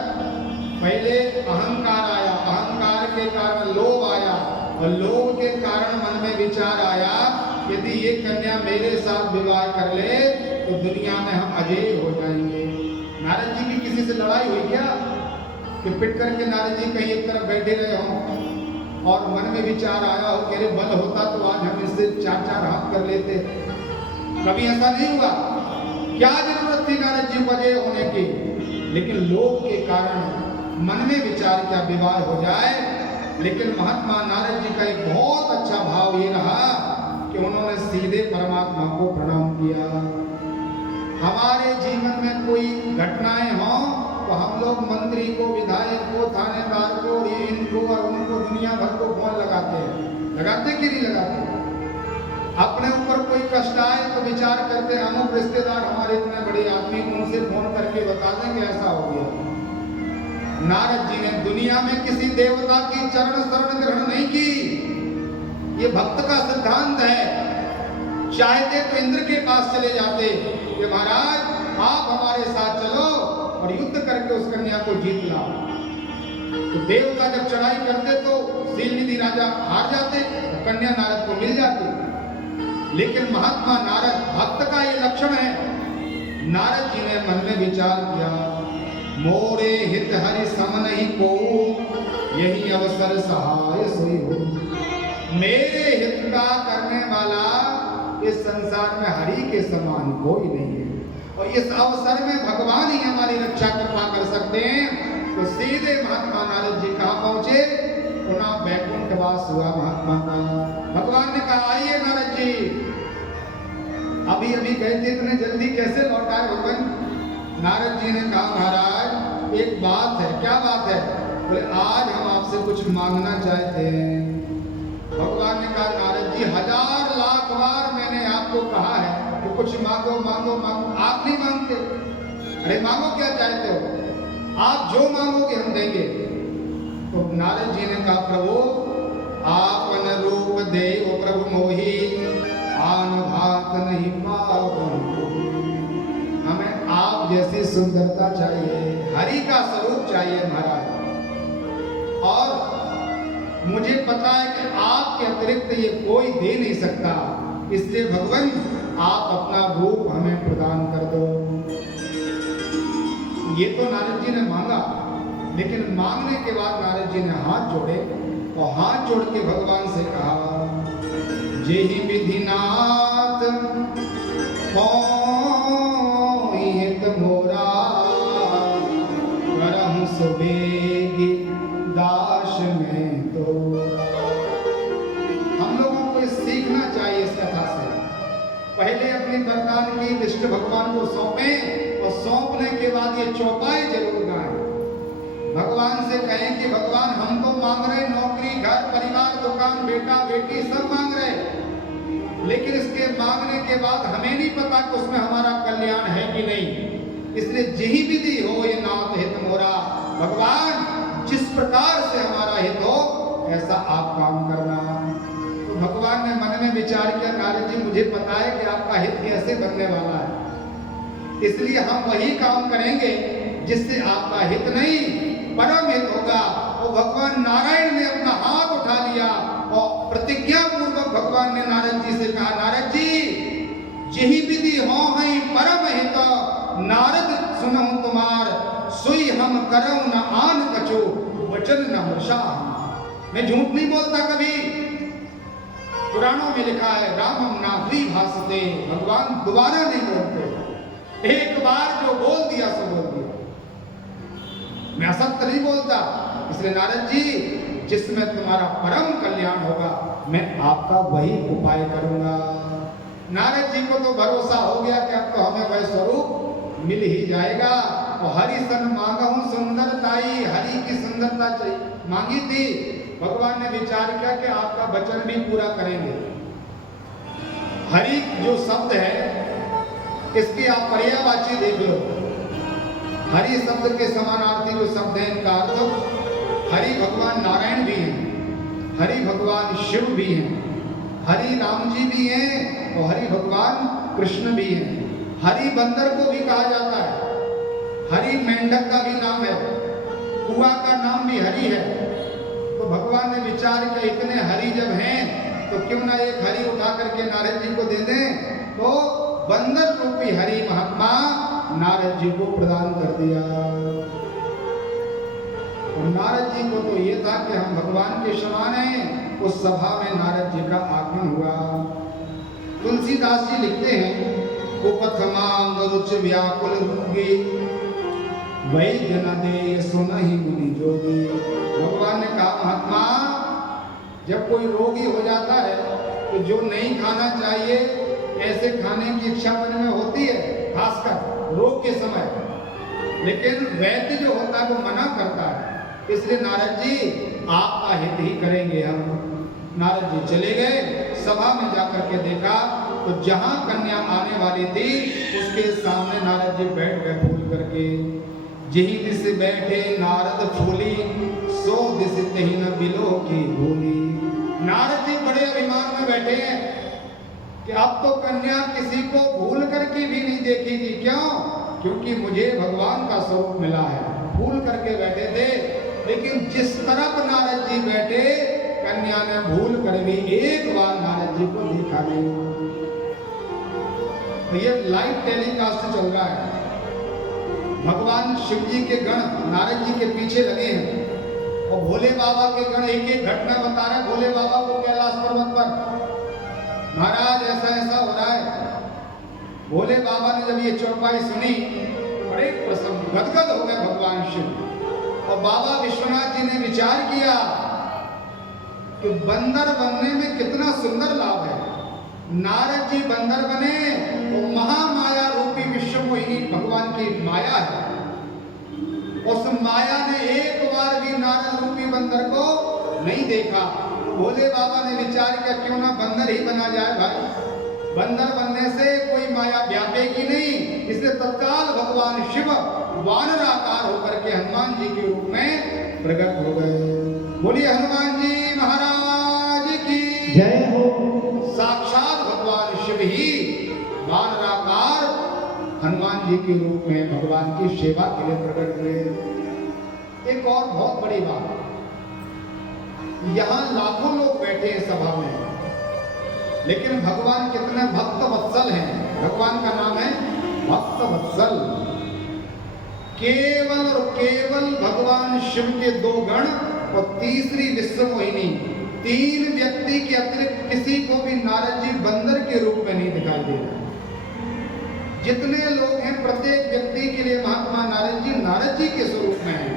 पहले अहंकार आया, अहंकार के कारण लोभ आया, और लोभ के कारण मन में विचार आया यदि ये कन्या मेरे साथ विवाह कर ले तो दुनिया में हम अजय हो जाएंगे। नारद जी की किसी से लड़ाई हुई क्या कि पिट करके नारद जी कहीं एक तरफ बैठे रहे हों और मन में विचार आया हो कि अरे बल होता तो आज हम इससे 4-4 हाथ कर लेते? कभी ऐसा नहीं हुआ। क्या जरूरत थी नारद जी को अजय होने की? लेकिन लोभ के कारण मन में विचार क्या विवाह हो जाए। लेकिन महात्मा नारद जी का एक बहुत अच्छा भाव ये रहा कि उन्होंने सीधे परमात्मा को प्रणाम किया। हमारे जीवन में कोई घटनाएं हों तो हम लोग मंत्री को, विधायक को, थानेदार को, ये इनको और उनको दुनिया भर को फोन लगाते हैं। लगाते कि नहीं लगाते? अपने ऊपर कोई कष्ट आए तो विचार करते हैं अमुक रिश्तेदार हमारे इतने बड़े आदमी, उनसे फोन करके बता देंगे ऐसा हो गया। नारद जी ने दुनिया में किसी देवता की चरण शरण ग्रहण नहीं की। ये भक्त का सिद्धांत है। चाहते तो इंद्र के पास चले जाते कि महाराज आप हमारे साथ चलो और युद्ध करके उस कन्या को जीत लाओ। तो देवता जब चढ़ाई करते तो शीलनिधि राजा हार जाते, कन्या नारद को मिल जाती। लेकिन महात्मा नारद भक्त का ये लक्षण है। नारद जी ने मन में विचार किया, मोरे हित हरि समन ही को, यही अवसर सहाय सोई हो। मेरे हित का करने वाला इस संसार में हरि के समान कोई नहीं है, और इस अवसर में भगवान ही हमारी रक्षा कृपा कर सकते हैं। तो सीधे महात्मा नारद जी कहाँ पहुंचे? पुनः वैकुंठवास हुआ महात्मा का। भगवान ने कहा आइए नारद जी, अभी अभी गए थे, इतने जल्दी कैसे लौट आए भगवान? नारद जी ने कहा महाराज एक बात है। क्या बात है? बोले आज हम आपसे कुछ मांगना चाहते हैं। भगवान ने कहा नारद जी 1000 लाख बार मैंने आपको कहा है कि कुछ मांगो मांगो मांगो, आप नहीं मांगते। अरे मांगो क्या चाहते हो? आप जो मांगोगे हम देंगे। तो नारद जी ने कहा प्रभु आपन रूप देव प्रभु मोही, आन भात नहीं पाओ। हमें आप जैसी सुंदरता चाहिए, हरि का स्वरूप चाहिए महाराज। और मुझे पता है कि आपके अतिरिक्त ये कोई दे नहीं सकता, इसलिए भगवान आप अपना रूप हमें प्रदान कर दो। ये तो नारद जी ने मांगा, लेकिन मांगने के बाद नारद जी ने हाथ जोड़े और हाथ जोड़ के भगवान से कहा, जेहि विधिनाथ मोरा करहु सुबेगी दास में तो। हम लोगों को सीखना चाहिए इस कथा से। पहले अपनी वरदान की लिस्ट भगवान को सौंपें और सौंपने के बाद ये चौपाई जरूर गाएं। भगवान से कहें कि भगवान हम तो मांग रहे नौकरी, घर, परिवार, दुकान, बेटा, बेटी सब मांग रहे, लेकिन इसके मांगने के बाद हमें नहीं पता कि उसमें हमारा कल्याण है कि नहीं। इसलिए जही विधि हो ये नाथ हित मोरा, भगवान जिस प्रकार से हमारा हित हो ऐसा आप काम करना। तो भगवान ने मन में विचार किया, नारद जी मुझे पता है कि आपका हित कैसे बनने वाला है, इसलिए हम वही काम करेंगे जिससे आपका हित नहीं परम हित होगा। और भगवान नारायण ने अपना हाथ उठा लिया और प्रतिज्ञा पूर्वक भगवान ने नारद जी से कहा, नारद जी जही विधि हो हई परम हित, नारद सुनहु तुम्हार, सोई हम करऊ न आन कछु, वचन न वर्षा। मैं झूठ नहीं बोलता कभी, पुराणों में लिखा है रामम नाद्रि भासते, भगवान दोबारा नहीं बोलते, एक बार जो बोल दिया सो बोल दिया, मैं असत्य नहीं बोलता। इसलिए नारद जी जिसमें तुम्हारा परम कल्याण होगा मैं आपका वही उपाय करूंगा। नारद जी को तो भरोसा हो गया कि अब तो हमें वह स्वरूप मिल ही जाएगा। और हरि सन मांगहु सुंदरताई, हरि की सुंदरता चाहिए मांगी थी, भगवान ने विचार किया कि आपका वचन भी पूरा करेंगे। हरि जो शब्द है इसकी आप पर्यायवाची देख लो, हरि शब्द के समानार्थी जो शब्द है इनका अर्थ हरि भगवान नारायण भी हैं, हरि भगवान शिव भी हैं, हरि राम जी भी हैं और हरि भगवान कृष्ण भी हैं। हरि बंदर को भी कहा जाता है, हरि मेंढक का भी नाम है, कुआ का नाम भी हरि है। तो भगवान ने विचार किया इतने हरि जब हैं तो क्यों ना एक हरि उठा करके नारद जी को दे दें। तो बंदर रूपी हरि महात्मा नारद जी को प्रदान कर दिया। और नारद जी को तो ये था कि हम भगवान के समान हैं। उस सभा में नारद जी का आगमन हुआ। तुलसीदास जी लिखते हैं, उपथमांग रुच व्याकुल रूगी, वैद्य न दे सुनहि मुनि जोगी। भगवान ने कहा महात्मा जब कोई रोगी हो जाता है तो जो नहीं खाना चाहिए ऐसे खाने की इच्छा मन में होती है, खासकर रोग के समय, लेकिन वैद्य जो होता है वो मना करता है। इसलिए नारद जी आपका हित ही करेंगे हम। नारद जी चले गए, सभा में जाकर के देखा तो जहां कन्या आने वाली थी उसके सामने नारद जी बैठ गए फूल करके। जही दिस बैठे नारद फूली, सो दिस तही न बिलो की भूली। नारद जी बड़े अभिमान में बैठे हैं कि अब तो कन्या किसी को भूल करके भी नहीं देखेगी। क्यों? क्योंकि मुझे भगवान का स्वरूप मिला है। भूल करके बैठे थे, लेकिन जिस तरफ नारद जी बैठे कन्या ने भूल कर भी एक बार नारद जी को देखा नहीं। तो ये लाइव टेलीकास्ट चल रहा है। भगवान शिव जी के गण नारद जी के पीछे लगे हैं और भोले बाबा के गण एक एक घटना बता रहे हैं भोले बाबा को कैलाश पर्वत पर, महाराज ऐसा ऐसा हो रहा है। भोले बाबा ने जब ये चौपाई सुनी बड़े प्रसन्न गदगद हो गए भगवान शिव। और बाबा विश्वनाथ जी ने विचार किया कि बंदर बनने में कितना सुंदर लाभ है। नारद जी बंदर बने तो महामाया रूपी विश्व मोहिनी भगवान की माया है। उस माया ने एक बार भी नारद रूपी बंदर को नहीं देखा। तो भोले बाबा ने विचार किया क्यों ना बंदर ही बना जाए भाई, बंदर बनने से कोई माया व्यापेगी नहीं। इसलिए तत्काल भगवान शिव वानराकार होकर के हनुमान जी के रूप में प्रकट हो गए। बोलिए हनुमान जी महाराज की जय हो। साक्षात भगवान शिव ही वानराकार हनुमान जी के रूप में भगवान की सेवा के लिए प्रकट हुए। एक और बहुत बड़ी बात, यहाँ लाखों लोग बैठे हैं सभा में, लेकिन भगवान कितने भक्त वत्सल हैं। भगवान का नाम है भक्त वत्सल। केवल और केवल भगवान शिव के दो गण और तीसरी विश्व मोहिनी, तीन व्यक्ति के अतिरिक्त किसी को भी नारद जी बंदर के रूप में नहीं दिखाई दे रहे। जितने लोग हैं प्रत्येक व्यक्ति के लिए महात्मा नारद जी के स्वरूप में है,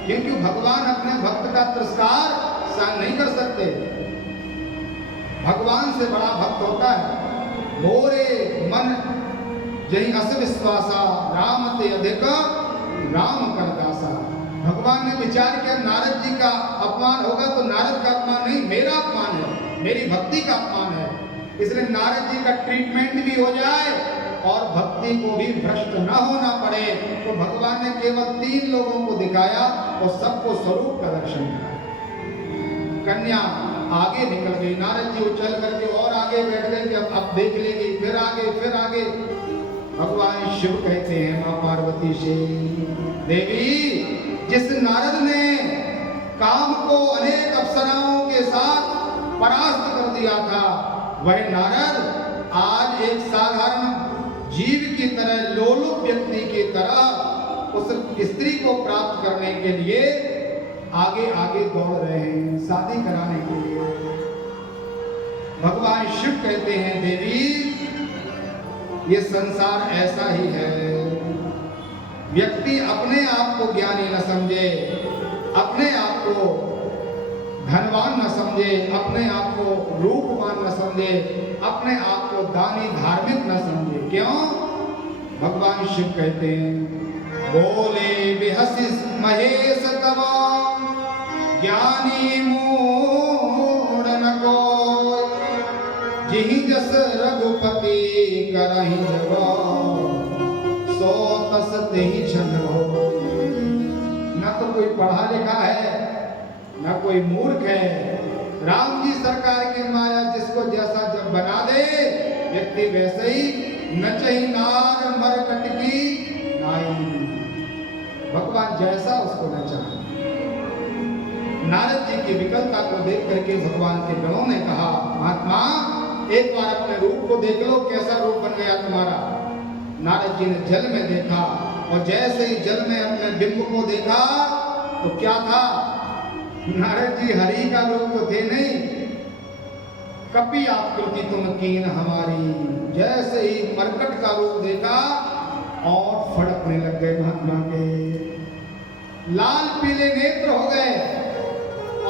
क्योंकि भगवान अपने भक्त का तिरस्कार सहन नहीं कर सकते। भगवान से बड़ा भक्त होता है मोरे मन जही अस विश्वासा, राम ते अधिक राम कर दासा। भगवान ने विचार किया नारद जी का अपमान होगा तो नारद का अपमान नहीं, मेरा अपमान है, मेरी भक्ति का अपमान है, इसलिए नारद जी का ट्रीटमेंट भी हो जाए और भक्ति को भी भ्रष्ट न होना पड़े। तो भगवान ने केवल 3 लोगों को दिखाया और सबको स्वरूप का दर्शन कराया। कन्या आगे निकल गई, नारद जी उछल करके और आगे बैठ गए कि अब देख लेंगे, फिर आगे। भगवान शिव कहते हैं मां पार्वती से, देवी जिस नारद ने काम को अनेक अप्सराओं के साथ परास्त कर दिया था, वह नारद आज एक साधारण जीव की तरह, लोलुप व्यक्ति की तरह उस स्त्री को प्राप्त करने के लिए आगे दौड़ रहे हैं, शादी कराने के लिए। भगवान शिव कहते हैं देवी ये संसार ऐसा ही है, व्यक्ति अपने आप को ज्ञानी न समझे, अपने आप को धनवान न समझे, अपने आप को रूपवान न समझे, अपने आप को दानी धार्मिक न समझे। क्यों? भगवान शिव कहते हैं बोले बिहसिस महेश तब ज्ञानी मूढ़ न कोय, जिहि जस रघुपति करहि जब, सो तस तेहि छन हो। न तो कोई पढ़ा लिखा है, न कोई मूर्ख है, राम जी सरकार की माया जिसको जैसा जब बना दे व्यक्ति वैसे ही नचहि नार मरकट की नाई, भगवान जैसा उसको नचा। नारद जी की विकलता को देख करके भगवान के गणों ने कहा महात्मा एक बार अपने रूप को देख लो, कैसा रूप बन गया तुम्हारा। नारद जी ने जल में देखा और जैसे ही जल में अपने बिंब को देखा तो क्या था, नारद जी हरि का रूप तो थे नहीं, कपि आकृति तुम कीन हमारी, जैसे ही मरकट का रूप देखा और फड़कने लग गए महात्मा के, लाल पीले नेत्र हो गए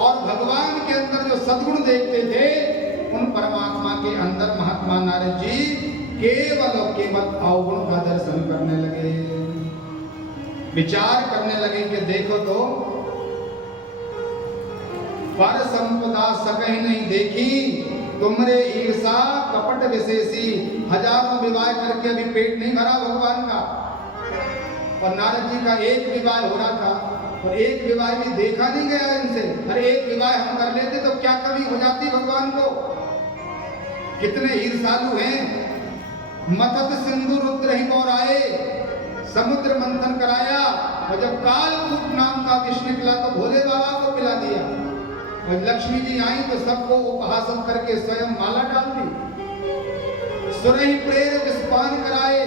और भगवान के अंदर जो सद्गुण देखते थे उन परमात्मा के अंदर महात्मा नारद जी केवल और केवल अवगुण का दर्शन करने लगे। विचार करने लगे कि देखो तो पर संपदा सकहि नहीं देखी, तुमरे ईर्षा कपट विशेषी। हजारों विवाह करके अभी पेट नहीं भरा भगवान का, और नारद जी का एक विवाह हो रहा था और एक विवाह भी देखा नहीं गया इनसे। अरे एक विवाह हम कर लेते तो क्या कमी हो जाती भगवान को। कितने ईर्षालु हैं। मथत सिंधु रुद्र ही और आए, समुद्र मंथन कराया और जब कालकूट नाम का विष निकला तो भोले बाबा को पिला दिया, और लक्ष्मी जी आई तो सबको उपहासन करके स्वयं माला डाल दी। सुरही प्रेर विस्पान कराए।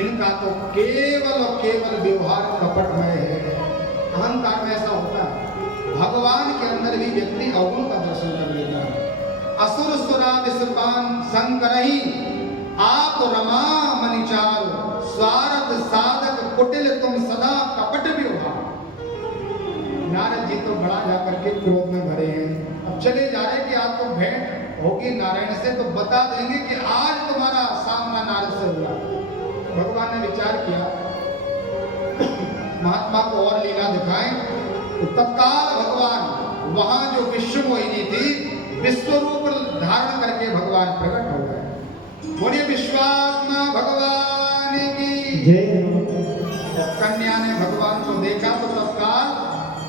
इनका तो केवल और केवल व्यवहार कपटमय है, अहंकार में ऐसा होता है। भगवान के अंदर भी व्यक्ति अवगुण का दर्शन कर लेता है। असुर सुरा विस्पान संकरही, आप रमा मनिचाल, स्वार्थ साधक कुटिल तुम सदा कपट व्यवहार। नारद जी तो बड़ा जाकर के क्रोध में भरे हैं। अब चले जा रहे कि आपको भेंट होगी नारायण से तो बता देंगे कि आज तुम्हारा सामना नारद से हुआ। भगवान ने विचार किया महात्मा को और लीला दिखाएं, तो तत्काल भगवान वहां जो विश्व मोहिनी थी विश्वरूप धारण करके भगवान प्रकट हो गए। बोलिए विश्वात्मा भगवान की जय। कन्या ने भगवान को देखा तो तत्काल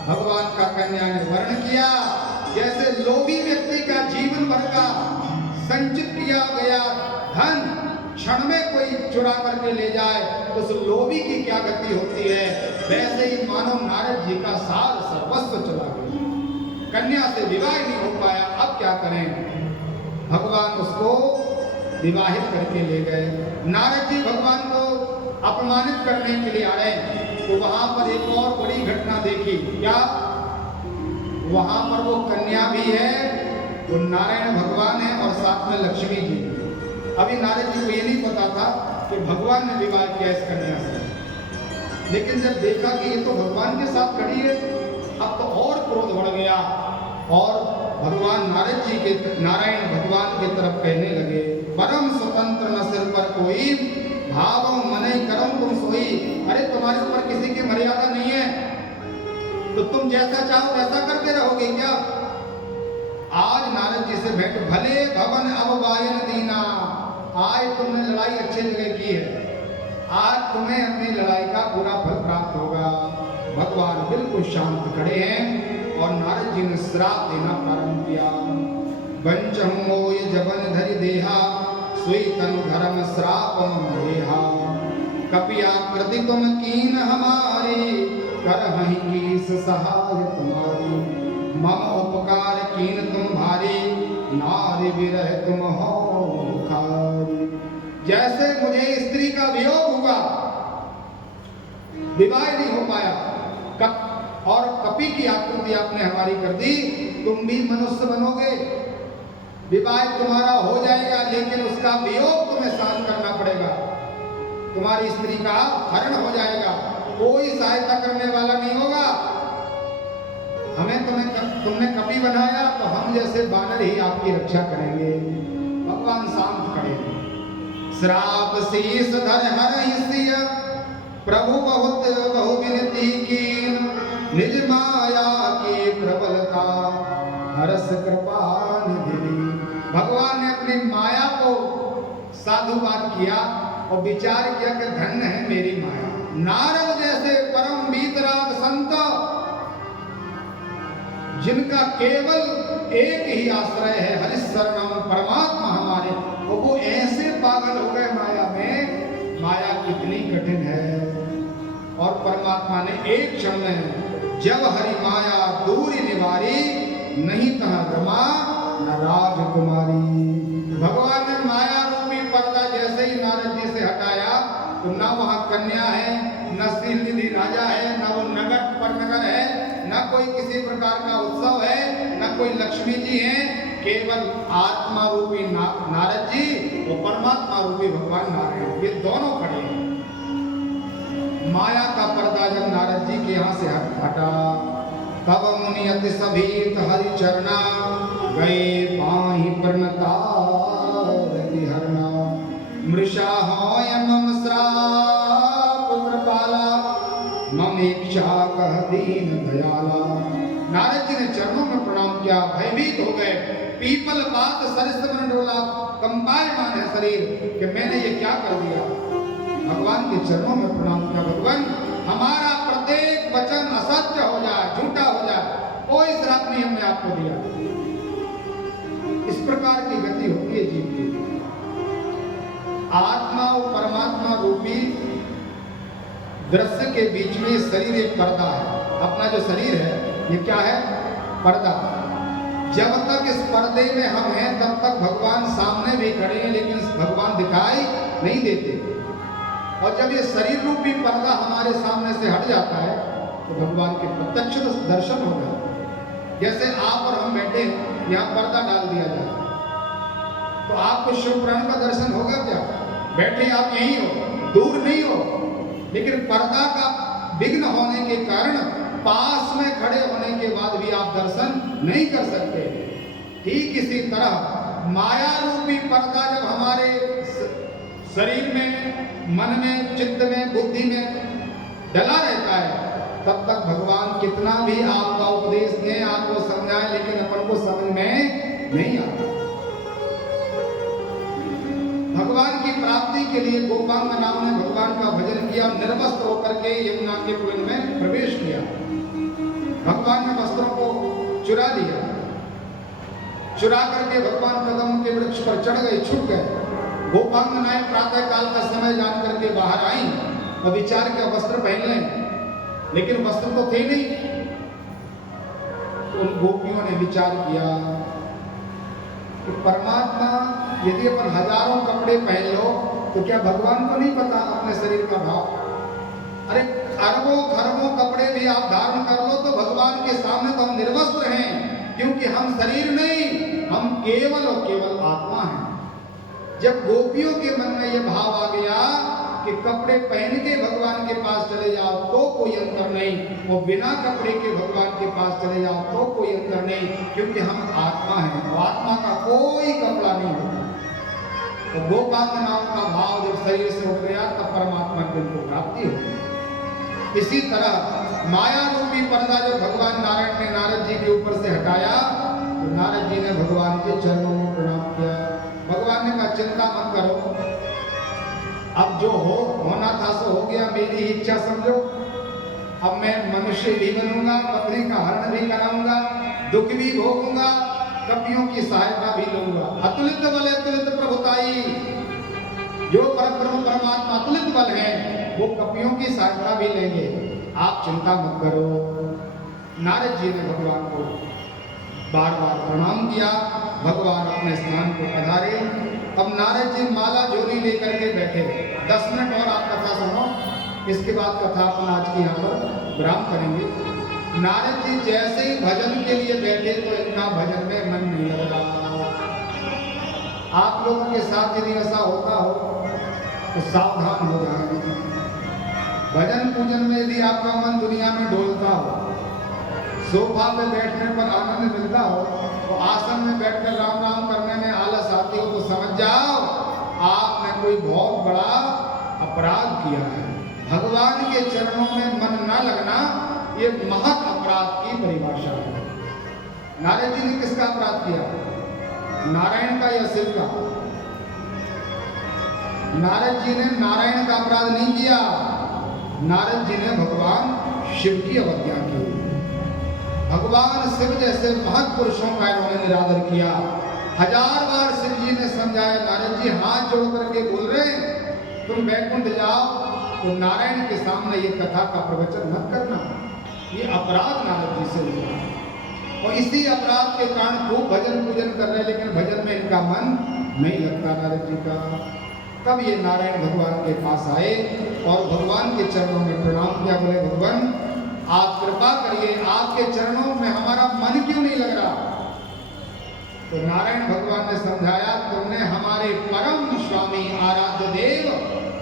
भगवान का कन्या ने वर्ण किया। जैसे लोभी व्यक्ति का जीवन भर का संचित किया गया धन क्षण में कोई चुरा करके ले जाए तो उस लोभी की क्या गति होती है, वैसे ही मानव नारद जी का सार सर्वस्व चला गया। कन्या से विवाह नहीं हो पाया, अब क्या करें। भगवान उसको विवाहित करके ले गए। नारद जी भगवान को अपमानित करने के लिए आ रहे हैं तो वहां पर एक और बड़ी घटना देखी। क्या? वहां पर वो कन्या भी है, वो नारायण भगवान है और साथ में लक्ष्मी जी। अभी नारद जी को ये नहीं पता था कि भगवान ने विवाह किया इस कन्या से, लेकिन जब देखा कि ये तो भगवान के साथ खड़ी है, अब तो और क्रोध बढ़ गया और भगवान नारद जी के नारायण भगवान की तरफ कहने लगे, परम स्वतंत्र न सिर पर कोई, भावों मने करो तुम सोई। अरे तुम्हारे ऊपर किसी की मर्यादा नहीं है, तो तुम जैसा चाहो वैसा करते रहोगे क्या? आज नारद जी से भेंट, भले भवन अब वायन दीना। आज तुमने लड़ाई अच्छी जगह की है, आज तुम्हें अपनी लड़ाई का पूरा फल प्राप्त होगा। भगवान बिल्कुल शांत खड़े हैं और नारद जी ने श्राप देना प्रारंभ किया। वंचम मोय जबन धरि देहा, सुई तनु धर्म श्राप महेहा। कपिया प्रति तुम कीन हमारी, करहि कीस सहाय तुम्हारी। मम उपकार कीन तुम भारी, नारी विरह तुम हो मुखारी। जैसे मुझे स्त्री का वियोग हुआ, विवाह नहीं हो पाया, और कपि की आकृति आपने हमारी कर दी, तुम भी मनुष्य बनोगे, विवाह तुम्हारा हो जाएगा, लेकिन उसका वियोग तुम्हें सहन करना पड़ेगा। तुम्हारी स्त्री का हरण हो जाएगा, कोई सहायता करने वाला नहीं होगा। हमें तुमने कपि बनाया, तो हम जैसे बानर ही आपकी रक्षा करेंगे। भगवान शांत खड़े हैं। श्राप शीस धर हर सिय, प्रभु बहुत बहु विनती कीन। निज माया की प्रबलता, हरस कृपा निधि। भगवान ने अपनी माया को साधुवाद किया और विचार किया कि धन्य है मेरी माया। नारद जैसे परम वीतराग संत, जिनका केवल एक ही आश्रय है, हरिशरणम परमात्मा हमारे, वो ऐसे पागल हो गए माया में। माया कितनी कठिन है, और परमात्मा ने एक क्षण में, जब हरि माया दूरी निवारी, नहीं तहाँ रमा न राजकुमारी। भगवान ने माया रूपी पर्दा जैसे ही नारद जी से हटाया, तो न वहाँ कन्या है, न श्रीनिधि राजा है, न वो नगर पर नगर है, न कोई किसी प्रकार का उत्सव है, न कोई लक्ष्मी जी हैं, केवल आत्मा रूपी नारद जी और परमात्मा रूपी भगवान नारायण, ये दोनों खड़े हैं। माया का पर्दा जब नारद जी के यहाँ से हटा, तब मुनि अति सभीत हरि चरना, गए पाहि प्रणता हरना। मृषा होय मम श्राप कृपाला, मम इच्छा कह दीन दयाला। नारद जी ने चरणों में प्रणाम किया, भयभीत हो गए। पीपल बात सरिस्त मन डोला, कंपायमान है शरीर कि मैंने ये क्या कर दिया। भगवान के चरणों में प्रणाम किया, भगवान हमारा प्रत्येक वचन असत्य हो जाए, झूठा हो जाए, कोई श्राप नहीं हमने आपको दिया। इस प्रकार की गति होती है जीव की। आत्मा और परमात्मा रूपी दृश्य के बीच में शरीर एक पर्दा है। अपना जो शरीर है ये क्या है? पर्दा। जब तक इस पर्दे में हम हैं तब तक भगवान सामने भी खड़े हैं, लेकिन भगवान दिखाई नहीं देते। और जब ये शरीर रूपी पर्दा हमारे सामने से हट जाता है तो भगवान के प्रत्यक्ष दर्शन हो गए। जैसे आप और हम बैठे यहाँ पर्दा डाल दिया जाए तो आपको शिव पुराण का दर्शन होगा क्या? बैठे आप यहीं हो, दूर नहीं हो, लेकिन पर्दा का विघ्न होने के कारण पास में खड़े होने के बाद भी आप दर्शन नहीं कर सकते। ठीक इसी तरह माया रूपी पर्दा जब हमारे शरीर में, मन में, चित्त में, बुद्धि में डला रहता है, तब तक भगवान कितना भी आपका उपदेश दें, आपको समझाएं, लेकिन अपन को समझ में नहीं आता। भगवान की प्राप्ति के लिए गोपांगनाओं ने भगवान का भजन किया, निर्वस्त्र होकर के यमुना के कुंड में प्रवेश किया। भगवान ने वस्त्रों को चुरा लिया, चुरा करके भगवान कदम के वृक्ष पर चढ़ गए, छुप गए। गोपांगनाएं प्रातः काल का समय जान करके बाहर आई और विचार के वस्त्र पहन लें, लेकिन वस्त्र तो थे नहीं। उन गोपियों ने विचार किया कि परमात्मा यदि अपन हजारों कपड़े पहन लो तो क्या भगवान को नहीं पता अपने शरीर का भाव? अरे अरबों खरबों कपड़े भी आप धारण कर लो तो भगवान के सामने तो हम निर्वस्त्र हैं, क्योंकि हम शरीर नहीं, हम केवल और केवल आत्मा हैं। जब गोपियों के मन में यह भाव आ गया कि कपड़े पहन के भगवान के पास चले जाओ तो कोई अंतर नहीं, वो बिना कपड़े के भगवान के पास चले जाओ तो कोई अंतर नहीं, क्योंकि हम आत्मा हैं और आत्मा का कोई कपड़ा नहीं होता। तो गोपांग नाम का भाव जब शरीर से उठ गया तब परमात्मा की उनको प्राप्ति हो। इसी तरह माया रूपी पर्दा जो भगवान नारायण ने नारद जी के ऊपर से हटाया तो नारद जी ने भगवान के चरणों में प्रणाम किया। भगवान ने कहा चिंता मत करो, अब जो होना था सो हो गया, मेरी इच्छा समझो। अब मैं मनुष्य भी बनूंगा, पत्नी का हरण भी कराऊंगा, दुख भी भोगूंगा, कपियों की सहायता भी लूंगा। अतुलित बल अतुलित प्रभुताई, जो परब्रह्म परमात्मा अतुलित बल है वो कपियों की सहायता भी लेंगे, आप चिंता मत करो। नारद जी ने भगवान को बार बार प्रणाम किया। भगवान अपने स्थान को पधारे। अब नारद जी माला झोली लेकर के बैठे। 10 मिनट और आप कथा सुनो, इसके बाद कथा अपन आज की यहाँ पर विराम करेंगे। नारद जी जैसे ही भजन के लिए बैठे तो इनका भजन में मन नहीं लग रहा। आप लोगों के साथ यदि ऐसा होता हो तो सावधान हो जाए। भजन पूजन में यदि आपका मन दुनिया में डोलता हो, सोफा पे बैठने पर आनंद मिलता हो, तो आसन में बैठकर राम राम करने में आलस आती हो, तो समझ जाओ आपने कोई बहुत बड़ा अपराध किया है। भगवान के चरणों में मन न लगना ये महत अपराध की परिभाषा है। नारद जी ने किसका अपराध किया? नारायण का या शिव का? नारद जी ने नारायण का अपराध नहीं किया, नारद जी ने भगवान शिव की अवज्ञा की। भगवान शिव जैसे महत पुरुषों का इन्होंने निरादर किया। 1000 बार शिव जी ने समझाया, नारद जी हाथ जोड़ करके बोल रहे हैं तुम बैकुंठ जाओ, तो नारायण के सामने ये कथा का प्रवचन मत करना, ये अपराध नारद जी से हुआ। और इसी अपराध के कारण खूब भजन पूजन कर रहे, लेकिन भजन में इनका मन नहीं लगता नारद जी का। तब ये नारायण भगवान के पास आए और भगवान के चरणों में प्रणाम किया। बोले भगवान आप कृपा करिए, आपके चरणों में हमारा मन क्यों नहीं लग रहा? तो नारायण भगवान ने समझाया, तुमने हमारे परम स्वामी आराध्य देव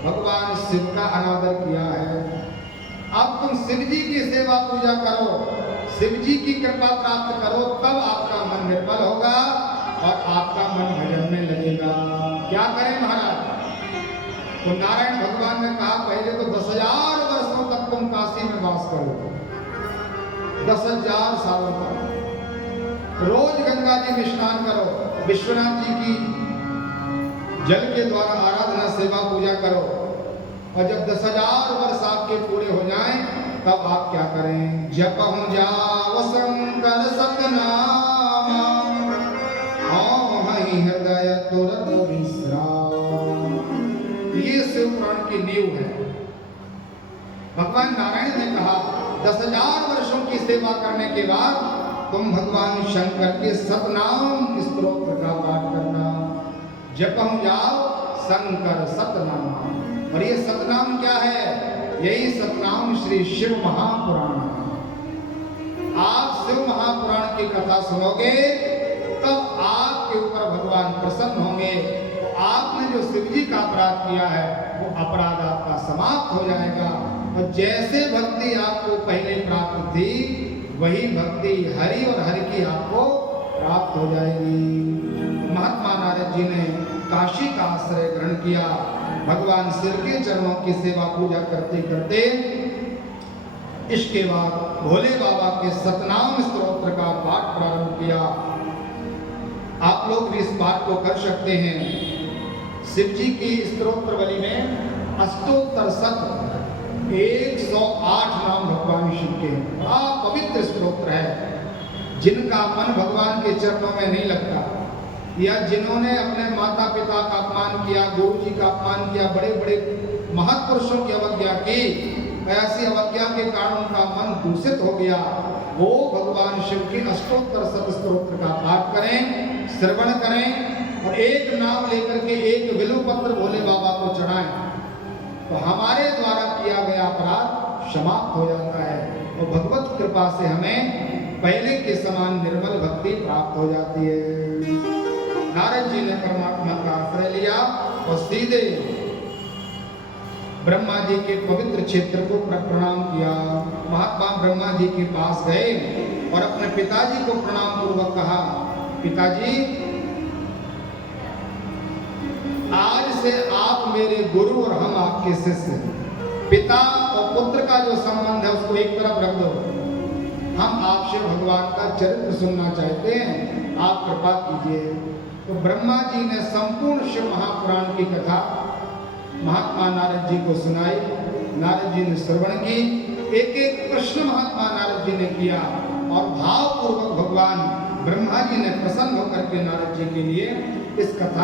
भगवान शिव का अनादर किया है। अब तुम शिव जी की सेवा पूजा करो, शिव जी की कृपा प्राप्त करो, तब आपका मन निर्मल होगा और आपका मन भजन में लगेगा। क्या करें महाराज? तो नारायण भगवान ने कहा, पहले तो 10,000 वर्षों तक तुम काशी में वास करो, 10,000 सालों तक रोज गंगा जी में स्नान करो, विश्वनाथ जी की जल के द्वारा आराधना सेवा पूजा करो, और जब 10,000 वर्ष आपके पूरे हो जाएं तब आप क्या करें? जपहु जाओ शंकर सतनाम, हई हृदय तुरत विश्राम। ये शिव पुराण की नींव है। भगवान नारायण ने कहा 10,000 वर्षों की सेवा करने के बाद तुम भगवान शंकर के सतनाम स्तोत्र का पाठ करना। जपहु जाओ शंकर सतनाम। और ये सतनाम क्या है? यही सतनाम श्री शिव महापुराण है। आप शिव महापुराण की कथा सुनोगे तब आपके ऊपर भगवान प्रसन्न होंगे। तो आपने जो शिव जी का अपराध किया है वो अपराध आपका समाप्त हो जाएगा, और जैसे भक्ति आपको पहले प्राप्त थी वही भक्ति हरि और हरि की आपको प्राप्त हो जाएगी। महात्मा नारद जी ने काशी का आश्रय ग्रहण किया। भगवान शिव के चरणों की सेवा पूजा करते करते इसके बाद भोले बाबा के सतनाम स्तोत्र का पाठ प्रारंभ किया। आप लोग भी इस पाठ को कर सकते हैं। शिव जी की स्तोत्र बलि में अष्टोत्तर शत 108 नाम भगवान शिव के हैं। बड़ा पवित्र स्तोत्र है। जिनका मन भगवान के चरणों में नहीं लगता, या जिन्होंने अपने माता पिता का अपमान किया, गुरु जी का अपमान किया, बड़े बड़े महत्पुरुषों की अवज्ञा की, ऐसी अवज्ञा के कारण उनका मन दूषित हो गया, वो भगवान शिव के अष्टोत्तर शत स्तोत्र का पाठ करें, श्रवण करें और एक नाम लेकर के एक बिल्वपत्र भोले बाबा को चढ़ाएं, तो हमारे द्वारा किया गया अपराध समाप्त हो जाता है और भगवत कृपा से हमें पहले के समान निर्मल भक्ति प्राप्त हो जाती है। नारद जी ने परमात्मा का आश्रय लिया और सीधे ब्रह्मा जी के पवित्र क्षेत्र को प्रणाम किया। महात्मा ब्रह्मा जी के पास गए और अपने पिताजी को प्रणाम पूर्वक कहा, पिताजी आज से आप मेरे गुरु और हम आपके शिष्य हैं। पिता और पुत्र का जो संबंध है उसको एक तरफ रख दो, हम आपसे भगवान का चरित्र सुनना चाहते हैं, आप कृपा कीजिए। तो ब्रह्मा जी ने संपूर्ण शिव महापुराण की कथा महात्मा नारद जी को सुनाई। नारद जी ने श्रवण की, एक एक प्रश्न महात्मा नारद जी ने किया और भावपूर्वक भगवान ब्रह्मा जी ने प्रसन्न होकर के नारद जी के लिए इस कथा